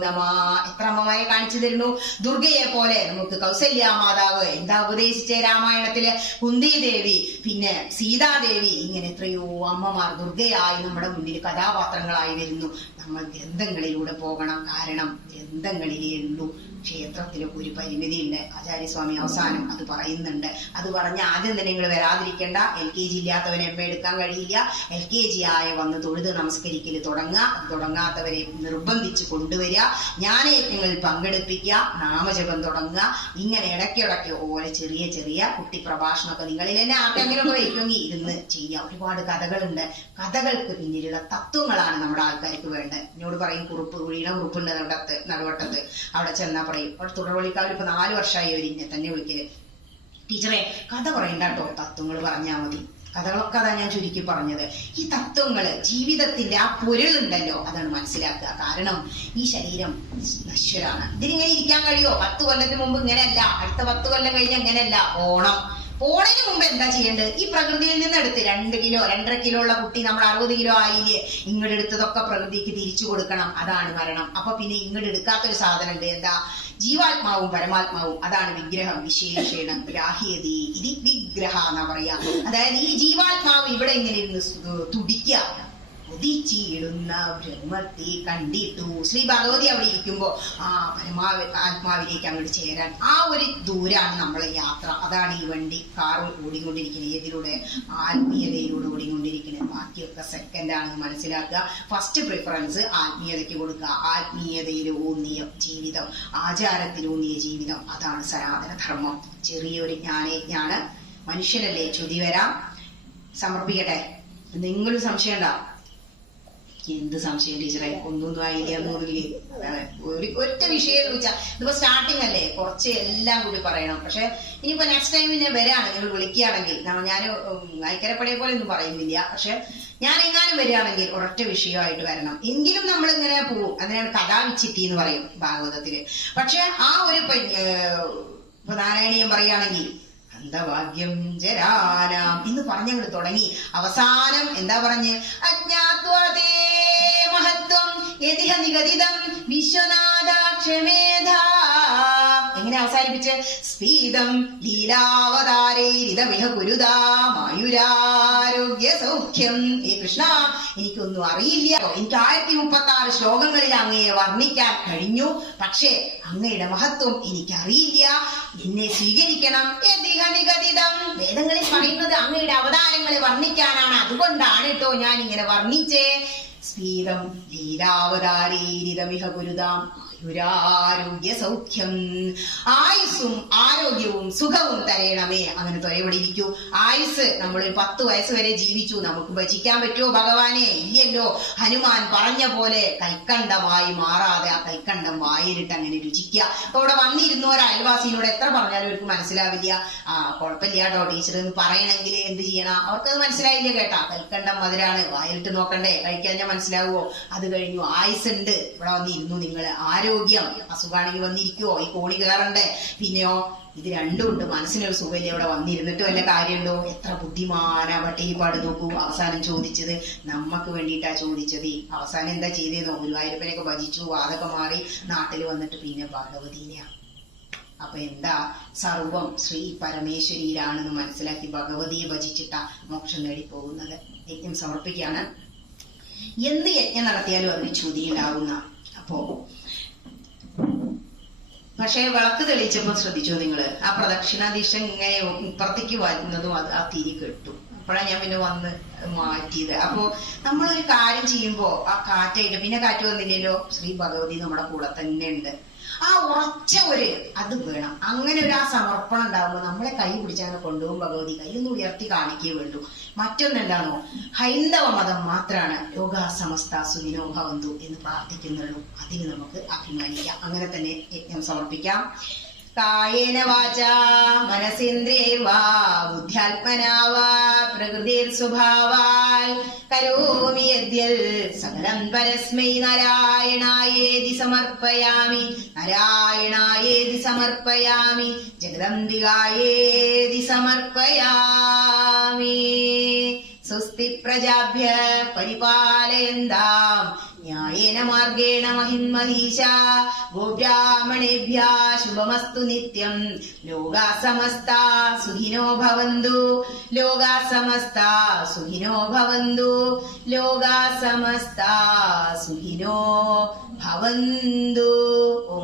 നമഃ. എത്ര അമ്മമാരെ കാണിച്ചു തരുന്നു. ദുർഗയെ പോലെ നമുക്ക് കൗസല്യ മാതാവ് എന്താ ഉപദേശിച്ച രാമായണത്തില്? കുന്തി ദേവി, പിന്നെ സീതാദേവി, ഇങ്ങനെ എത്രയോ അമ്മമാർ ദുർഗയായി നമ്മുടെ മുന്നിൽ കഥാപാത്രങ്ങളായി വരുന്നു. നമ്മൾ ഗ്രന്ഥങ്ങളിലൂടെ പോകണം. കാരണം ഗ്രന്ഥങ്ങളിലേ ഉള്ളൂ. ക്ഷേത്രത്തിലൊക്കെ ഒരു പരിമിതി ഉണ്ട്. ആചാര്യസ്വാമി അവസാനം അത് പറയുന്നുണ്ട്. അത് പറഞ്ഞ ആദ്യം തന്നെ നിങ്ങൾ വരാതിരിക്കേണ്ട. LKG ഇല്ലാത്തവന് MA എടുക്കാൻ കഴിയില്ല. LKG ആയ വന്ന് തൊഴുത് നമസ്കരിക്കൽ തുടങ്ങുക. തുടങ്ങാത്തവരെ നിർബന്ധിച്ച് കൊണ്ടുവരിക. ജ്ഞാനയജ്ഞങ്ങളിൽ പങ്കെടുപ്പിക്കുക. നാമജപം തുടങ്ങുക. ഇങ്ങനെ ഇടയ്ക്കിടയ്ക്ക് ഓരോ ചെറിയ ചെറിയ കുട്ടി പ്രഭാഷണമൊക്കെ നിങ്ങളിൽ തന്നെ ആർക്കെങ്കിലുമൊക്കെ വയ്ക്കുമെങ്കിൽ ഇരുന്ന് ചെയ്യുക. ഒരുപാട് കഥകളുണ്ട്. കഥകൾക്ക് പിന്നിലുള്ള തത്വങ്ങളാണ് നമ്മുടെ ആൾക്കാർക്ക് വേണ്ടത്. എന്നോട് പറയും, കുറുപ്പ് വീണ കുറുപ്പുണ്ട് നടുവട്ടത്ത്, അവിടെ ചെന്നാൽ പറയും. അവിടെ തുടർവളിക്കാർ ഇപ്പൊ 4 വർഷമായി അവർ ഇന്നെ തന്നെ വിളിക്കല്. ടീച്ചറെ കഥ പറയണ്ട കേട്ടോ, തത്വങ്ങൾ പറഞ്ഞാൽ മതി. കഥകളൊക്കെ അതാ ഞാൻ ചുരുക്കി പറഞ്ഞത്. ഈ തത്വങ്ങള് ജീവിതത്തിന്റെ ആ പൊരുളുണ്ടല്ലോ, അതാണ് മനസ്സിലാക്കുക. കാരണം ഈ ശരീരം നശ്വരാണ്. ഇതിനിങ്ങനെ ഇരിക്കാൻ കഴിയോ? 10 കൊല്ലത്തിന് മുമ്പ് ഇങ്ങനെയല്ല, അടുത്ത 10 കൊല്ലം കഴിഞ്ഞ് എങ്ങനെയല്ല. ഓണത്തിന് മുമ്പ് എന്താ ചെയ്യേണ്ടത്? ഈ പ്രകൃതിയിൽ നിന്ന് എടുത്ത് 2 കിലോ 2.5 കിലോ ഉള്ള കുട്ടി നമ്മൾ 60 കിലോ ആയില്ലേ, ഇങ്ങോട്ട് എടുത്തതൊക്കെ പ്രകൃതിക്ക് തിരിച്ചു കൊടുക്കണം. അതാണ് മരണം. അപ്പൊ പിന്നെ ഇങ്ങോട്ട് എടുക്കാത്തൊരു സാധനം ഉണ്ട്. എന്താ? ജീവാത്മാവും പരമാത്മാവും. അതാണ് വിഗ്രഹം. വിശേഷണം ഗ്രാഹ്യതി ഇത് വിഗ്രഹ എന്നാ പറയാ. അതായത് ഈ ജീവാത്മാവ് ഇവിടെ ഇങ്ങനെ ഇരുന്ന് തുടിക്കുക. ഉദിച്ചിടുന്ന ബ്രഹ്മത്തെ കണ്ടിട്ടു. ശ്രീ ഭഗവതി അവിടെ ഇരിക്കുമ്പോ ആ ആത്മാവിലേക്ക് അങ്ങോട്ട് ചേരാൻ ആ ഒരു ദൂരാണ് നമ്മളെ യാത്ര. അതാണ് ഈ വണ്ടി, കാറ് ഓടിക്കൊണ്ടിരിക്കുന്നത്. ഏതിലൂടെ? ആത്മീയതയിലൂടെ ഓടിക്കൊണ്ടിരിക്കുന്നത്. ബാക്കിയൊക്കെ സെക്കൻഡ് ആണെന്ന് മനസ്സിലാക്കുക. ഫസ്റ്റ് പ്രിഫറൻസ് ആത്മീയതയ്ക്ക് കൊടുക്കുക. ആത്മീയതയിൽ ഊന്നിയ ജീവിതം, ആചാരത്തിലൂന്നിയ ജീവിതം, അതാണ് സനാതന ധർമ്മം. ചെറിയൊരു ജ്ഞാനയജ്ഞാണ്. മനുഷ്യനല്ലേ, ചുതി വരാം. സമർപ്പിക്കട്ടെ. എന്തെങ്കിലും സംശയം ഉണ്ടാ? എന്ത് സംശയം ടീച്ചറെ? ഒന്നും ആയില്ല എന്നൊന്നില്ലേ. ഒറ്റ വിഷയം ചോദിച്ചാൽ ഇതിപ്പോ സ്റ്റാർട്ടിങ് അല്ലേ, കുറച്ച് എല്ലാം കൂടി പറയണം. പക്ഷെ ഇനിയിപ്പോ നെക്സ്റ്റ് ടൈം ഞാൻ വരാണ്, നിങ്ങൾ വിളിക്കുകയാണെങ്കിൽ. ഞാൻ ഐക്കരപ്പടയെ പോലെ ഒന്നും പറയുന്നില്ല. പക്ഷെ ഞാൻ എങ്ങാനും വരികയാണെങ്കിൽ ഒരൊറ്റ വിഷയമായിട്ട് വരണം. എങ്കിലും നമ്മൾ ഇങ്ങനെ പോവും. അതിനാണ് കഥാവിച്ചിത്തി എന്ന് പറയും ഭാഗവതത്തില്. പക്ഷെ ആ ഒരു ഇപ്പൊ നാരായണീയം പറയുകയാണെങ്കിൽ അന്തഭാഗ്യം ജരാനാം എന്ന് പറഞ്ഞങ്ങോട്ട് തുടങ്ങി അവസാനം എന്താ പറഞ്ഞ്? അജ്ഞാത്വതേ മഹത്വം യതിഹ നിഗദിതം വിശ്വനാഥാക്ഷമേധ. എങ്ങനെ അവസാനിപ്പിച്ച്? സ്ഫീതം ലീലാവതാരൈരിതമിഹ കുരുതാ മായുരാരോഗ്യ സൗഖ്യം. ഏ കൃഷ്ണ, എനിക്കൊന്നും അറിയില്ല. എനിക്ക് 1036 ശ്ലോകങ്ങളിൽ അങ്ങയെ വർണ്ണിക്കാൻ കഴിഞ്ഞു. പക്ഷേ അങ്ങയുടെ മഹത്വം എനിക്കറിയില്ല. എന്നെ സ്വീകരിക്കണം. യതിഹനിഗദിതം. വേദങ്ങളിൽ പറയുന്നത് അങ്ങയുടെ അവതാരങ്ങളെ വർണ്ണിക്കാനാണ്. അതുകൊണ്ടാണ് കേട്ടോ ഞാൻ ഇങ്ങനെ വർണ്ണിച്ചേ. സ്ഫീതം ലീലാവതാരീരിതമിഹ ഗുരുതാം ആയുരാരോഗ്യ സൗഖ്യം, ആയുസ്സും ആരോഗ്യവും സുഖവും തരയണമേ. അങ്ങനെ തൊരവിടെ ഇരിക്കൂ. ആയുസ് നമ്മളൊരു 10 വയസ്സ് വരെ ജീവിച്ചു, നമുക്ക് ഭജിക്കാൻ പറ്റുമോ ഭഗവാനെ? ഇല്ലല്ലോ. ഹനുമാൻ പറഞ്ഞ പോലെ കൽക്കണ്ടമായി മാറാതെ ആ കൽക്കണ്ടം വായിലിട്ട് അങ്ങനെ രുചിക്കുക. അപ്പൊ ഇവിടെ വന്നിരുന്ന ഒരു അയൽവാസിനോട് എത്ര പറഞ്ഞാലും അവർക്ക് മനസ്സിലാവില്ല. കുഴപ്പമില്ല കേട്ടോ ടീച്ചർ എന്ന് പറയണമെങ്കിൽ എന്ത് ചെയ്യണം? അവർക്കത് മനസ്സിലായില്ല കേട്ടാ. കൽക്കണ്ടം മധുരാണ്, വായിലിട്ട് നോക്കണ്ടേ, കഴിക്കാൻ ഞാൻ മനസ്സിലാവുമോ? അത് കഴിഞ്ഞു. ആയുസ് ഉണ്ട്, ഇവിടെ വന്നിരുന്നു നിങ്ങൾ. ആരോഗ്യം, അസുഖാണെങ്കിൽ വന്നിരിക്കുവോ? ഈ കോണി കയറണ്ടേ? പിന്നെയോ ഇത് രണ്ടും ഉണ്ട്. മനസ്സിനൊരു സുഖമില്ല, ഇവിടെ വന്നിരുന്നിട്ട് വല്ല കാര്യമുണ്ടോ? എത്ര ബുദ്ധിമാനാ പട്ടികപ്പാട് നോക്കൂ. അവസാനം ചോദിച്ചത് നമ്മക്ക് വേണ്ടിയിട്ടാ ചോദിച്ചത്. അവസാനം എന്താ ചെയ്തേന്നോ? ഗുരുവായൂരപ്പനെയൊക്കെ ഭജിച്ചു, വാതൊക്കെ മാറി നാട്ടിൽ വന്നിട്ട് പിന്നെ ഭഗവതീനെയാ. അപ്പൊ എന്താ? സർവം ശ്രീ പരമേശ്വരിയിലാണെന്ന് മനസ്സിലാക്കി ഭഗവതിയെ ഭജിച്ചിട്ടാ മോക്ഷം നേടിപ്പോകുന്നത്. യജ്ഞം സമർപ്പിക്കുകയാണ്. എന്ത് യജ്ഞം നടത്തിയാലും അതിന് ചുതി ഉണ്ടാവുന്ന. അപ്പോ പക്ഷെ വിളക്ക് തെളിയിച്ചപ്പോ ശ്രദ്ധിച്ചോ നിങ്ങള്? ആ പ്രദക്ഷിണ ദിശ ഇങ്ങനെ ഇപ്പുറത്തേക്ക് വരുന്നതും അത് ആ തിരി കെട്ടു. അപ്പോഴാണ് ഞാൻ പിന്നെ വന്ന് മാറ്റിയത്. അപ്പോ നമ്മളൊരു കാര്യം ചെയ്യുമ്പോ ആ കാറ്റായിട്ട് പിന്നെ കാറ്റ് വന്നില്ലല്ലോ. ശ്രീ ഭഗവതി നമ്മുടെ കൂടെ തന്നെ ഉണ്ട്. ആ ഉറച്ച ഒരു അത് വേണം. അങ്ങനെ ഒരു ആ സമർപ്പണം ഉണ്ടാവുമ്പോ നമ്മളെ കൈ പിടിച്ചങ്ങനെ കൊണ്ടുപോകും ഭഗവതി. കൈയൊന്ന് ഉയർത്തി കാണിക്കേ വേണ്ടു. മറ്റൊന്നെന്താണോ? ഹൈന്ദവ മതം മാത്രമാണ് ലോകാ സമസ്ത സുഖിനോ ഭവന്തു എന്ന് പ്രാർത്ഥിക്കുന്നുള്ളൂ. അതിന് നമുക്ക് അഭിമാനിക്കാം. അങ്ങനെ തന്നെ യജ്ഞം സമർപ്പിക്കാം. കായേന വാചാ മനസേന്ദ്രിയൈർവാ ബുദ്ധ്യാത്മനാ വാ പ്രകൃതിർ സ്വഭാവാൽ കരോമി യദ്യൽ സകലം പരസ്മൈ നാരായണായേതി സമർപ്പയാമി. നാരായണായേതി സമർപ്പയാമി. ജഗദംബികായേതി സമർപ്പയാമി. സ്വസ്തി പ്രജാഭ്യ പരിപാലയന്താം ന്യായേന മാർഗേണ മഹിന്മഹീശാ. ഗോബ്രാഹ്മണേഭ്യഃ ശുഭമസ്തു നിത്യം. ലോകാ സമസ്താ സുഖിനോ ഭവന്തു. ലോകാ സമസ്താ സുഖിനോ ഭവന്തു. ലോകാ സമസ്താ സുഖിനോ ഭവന്തു. ഓം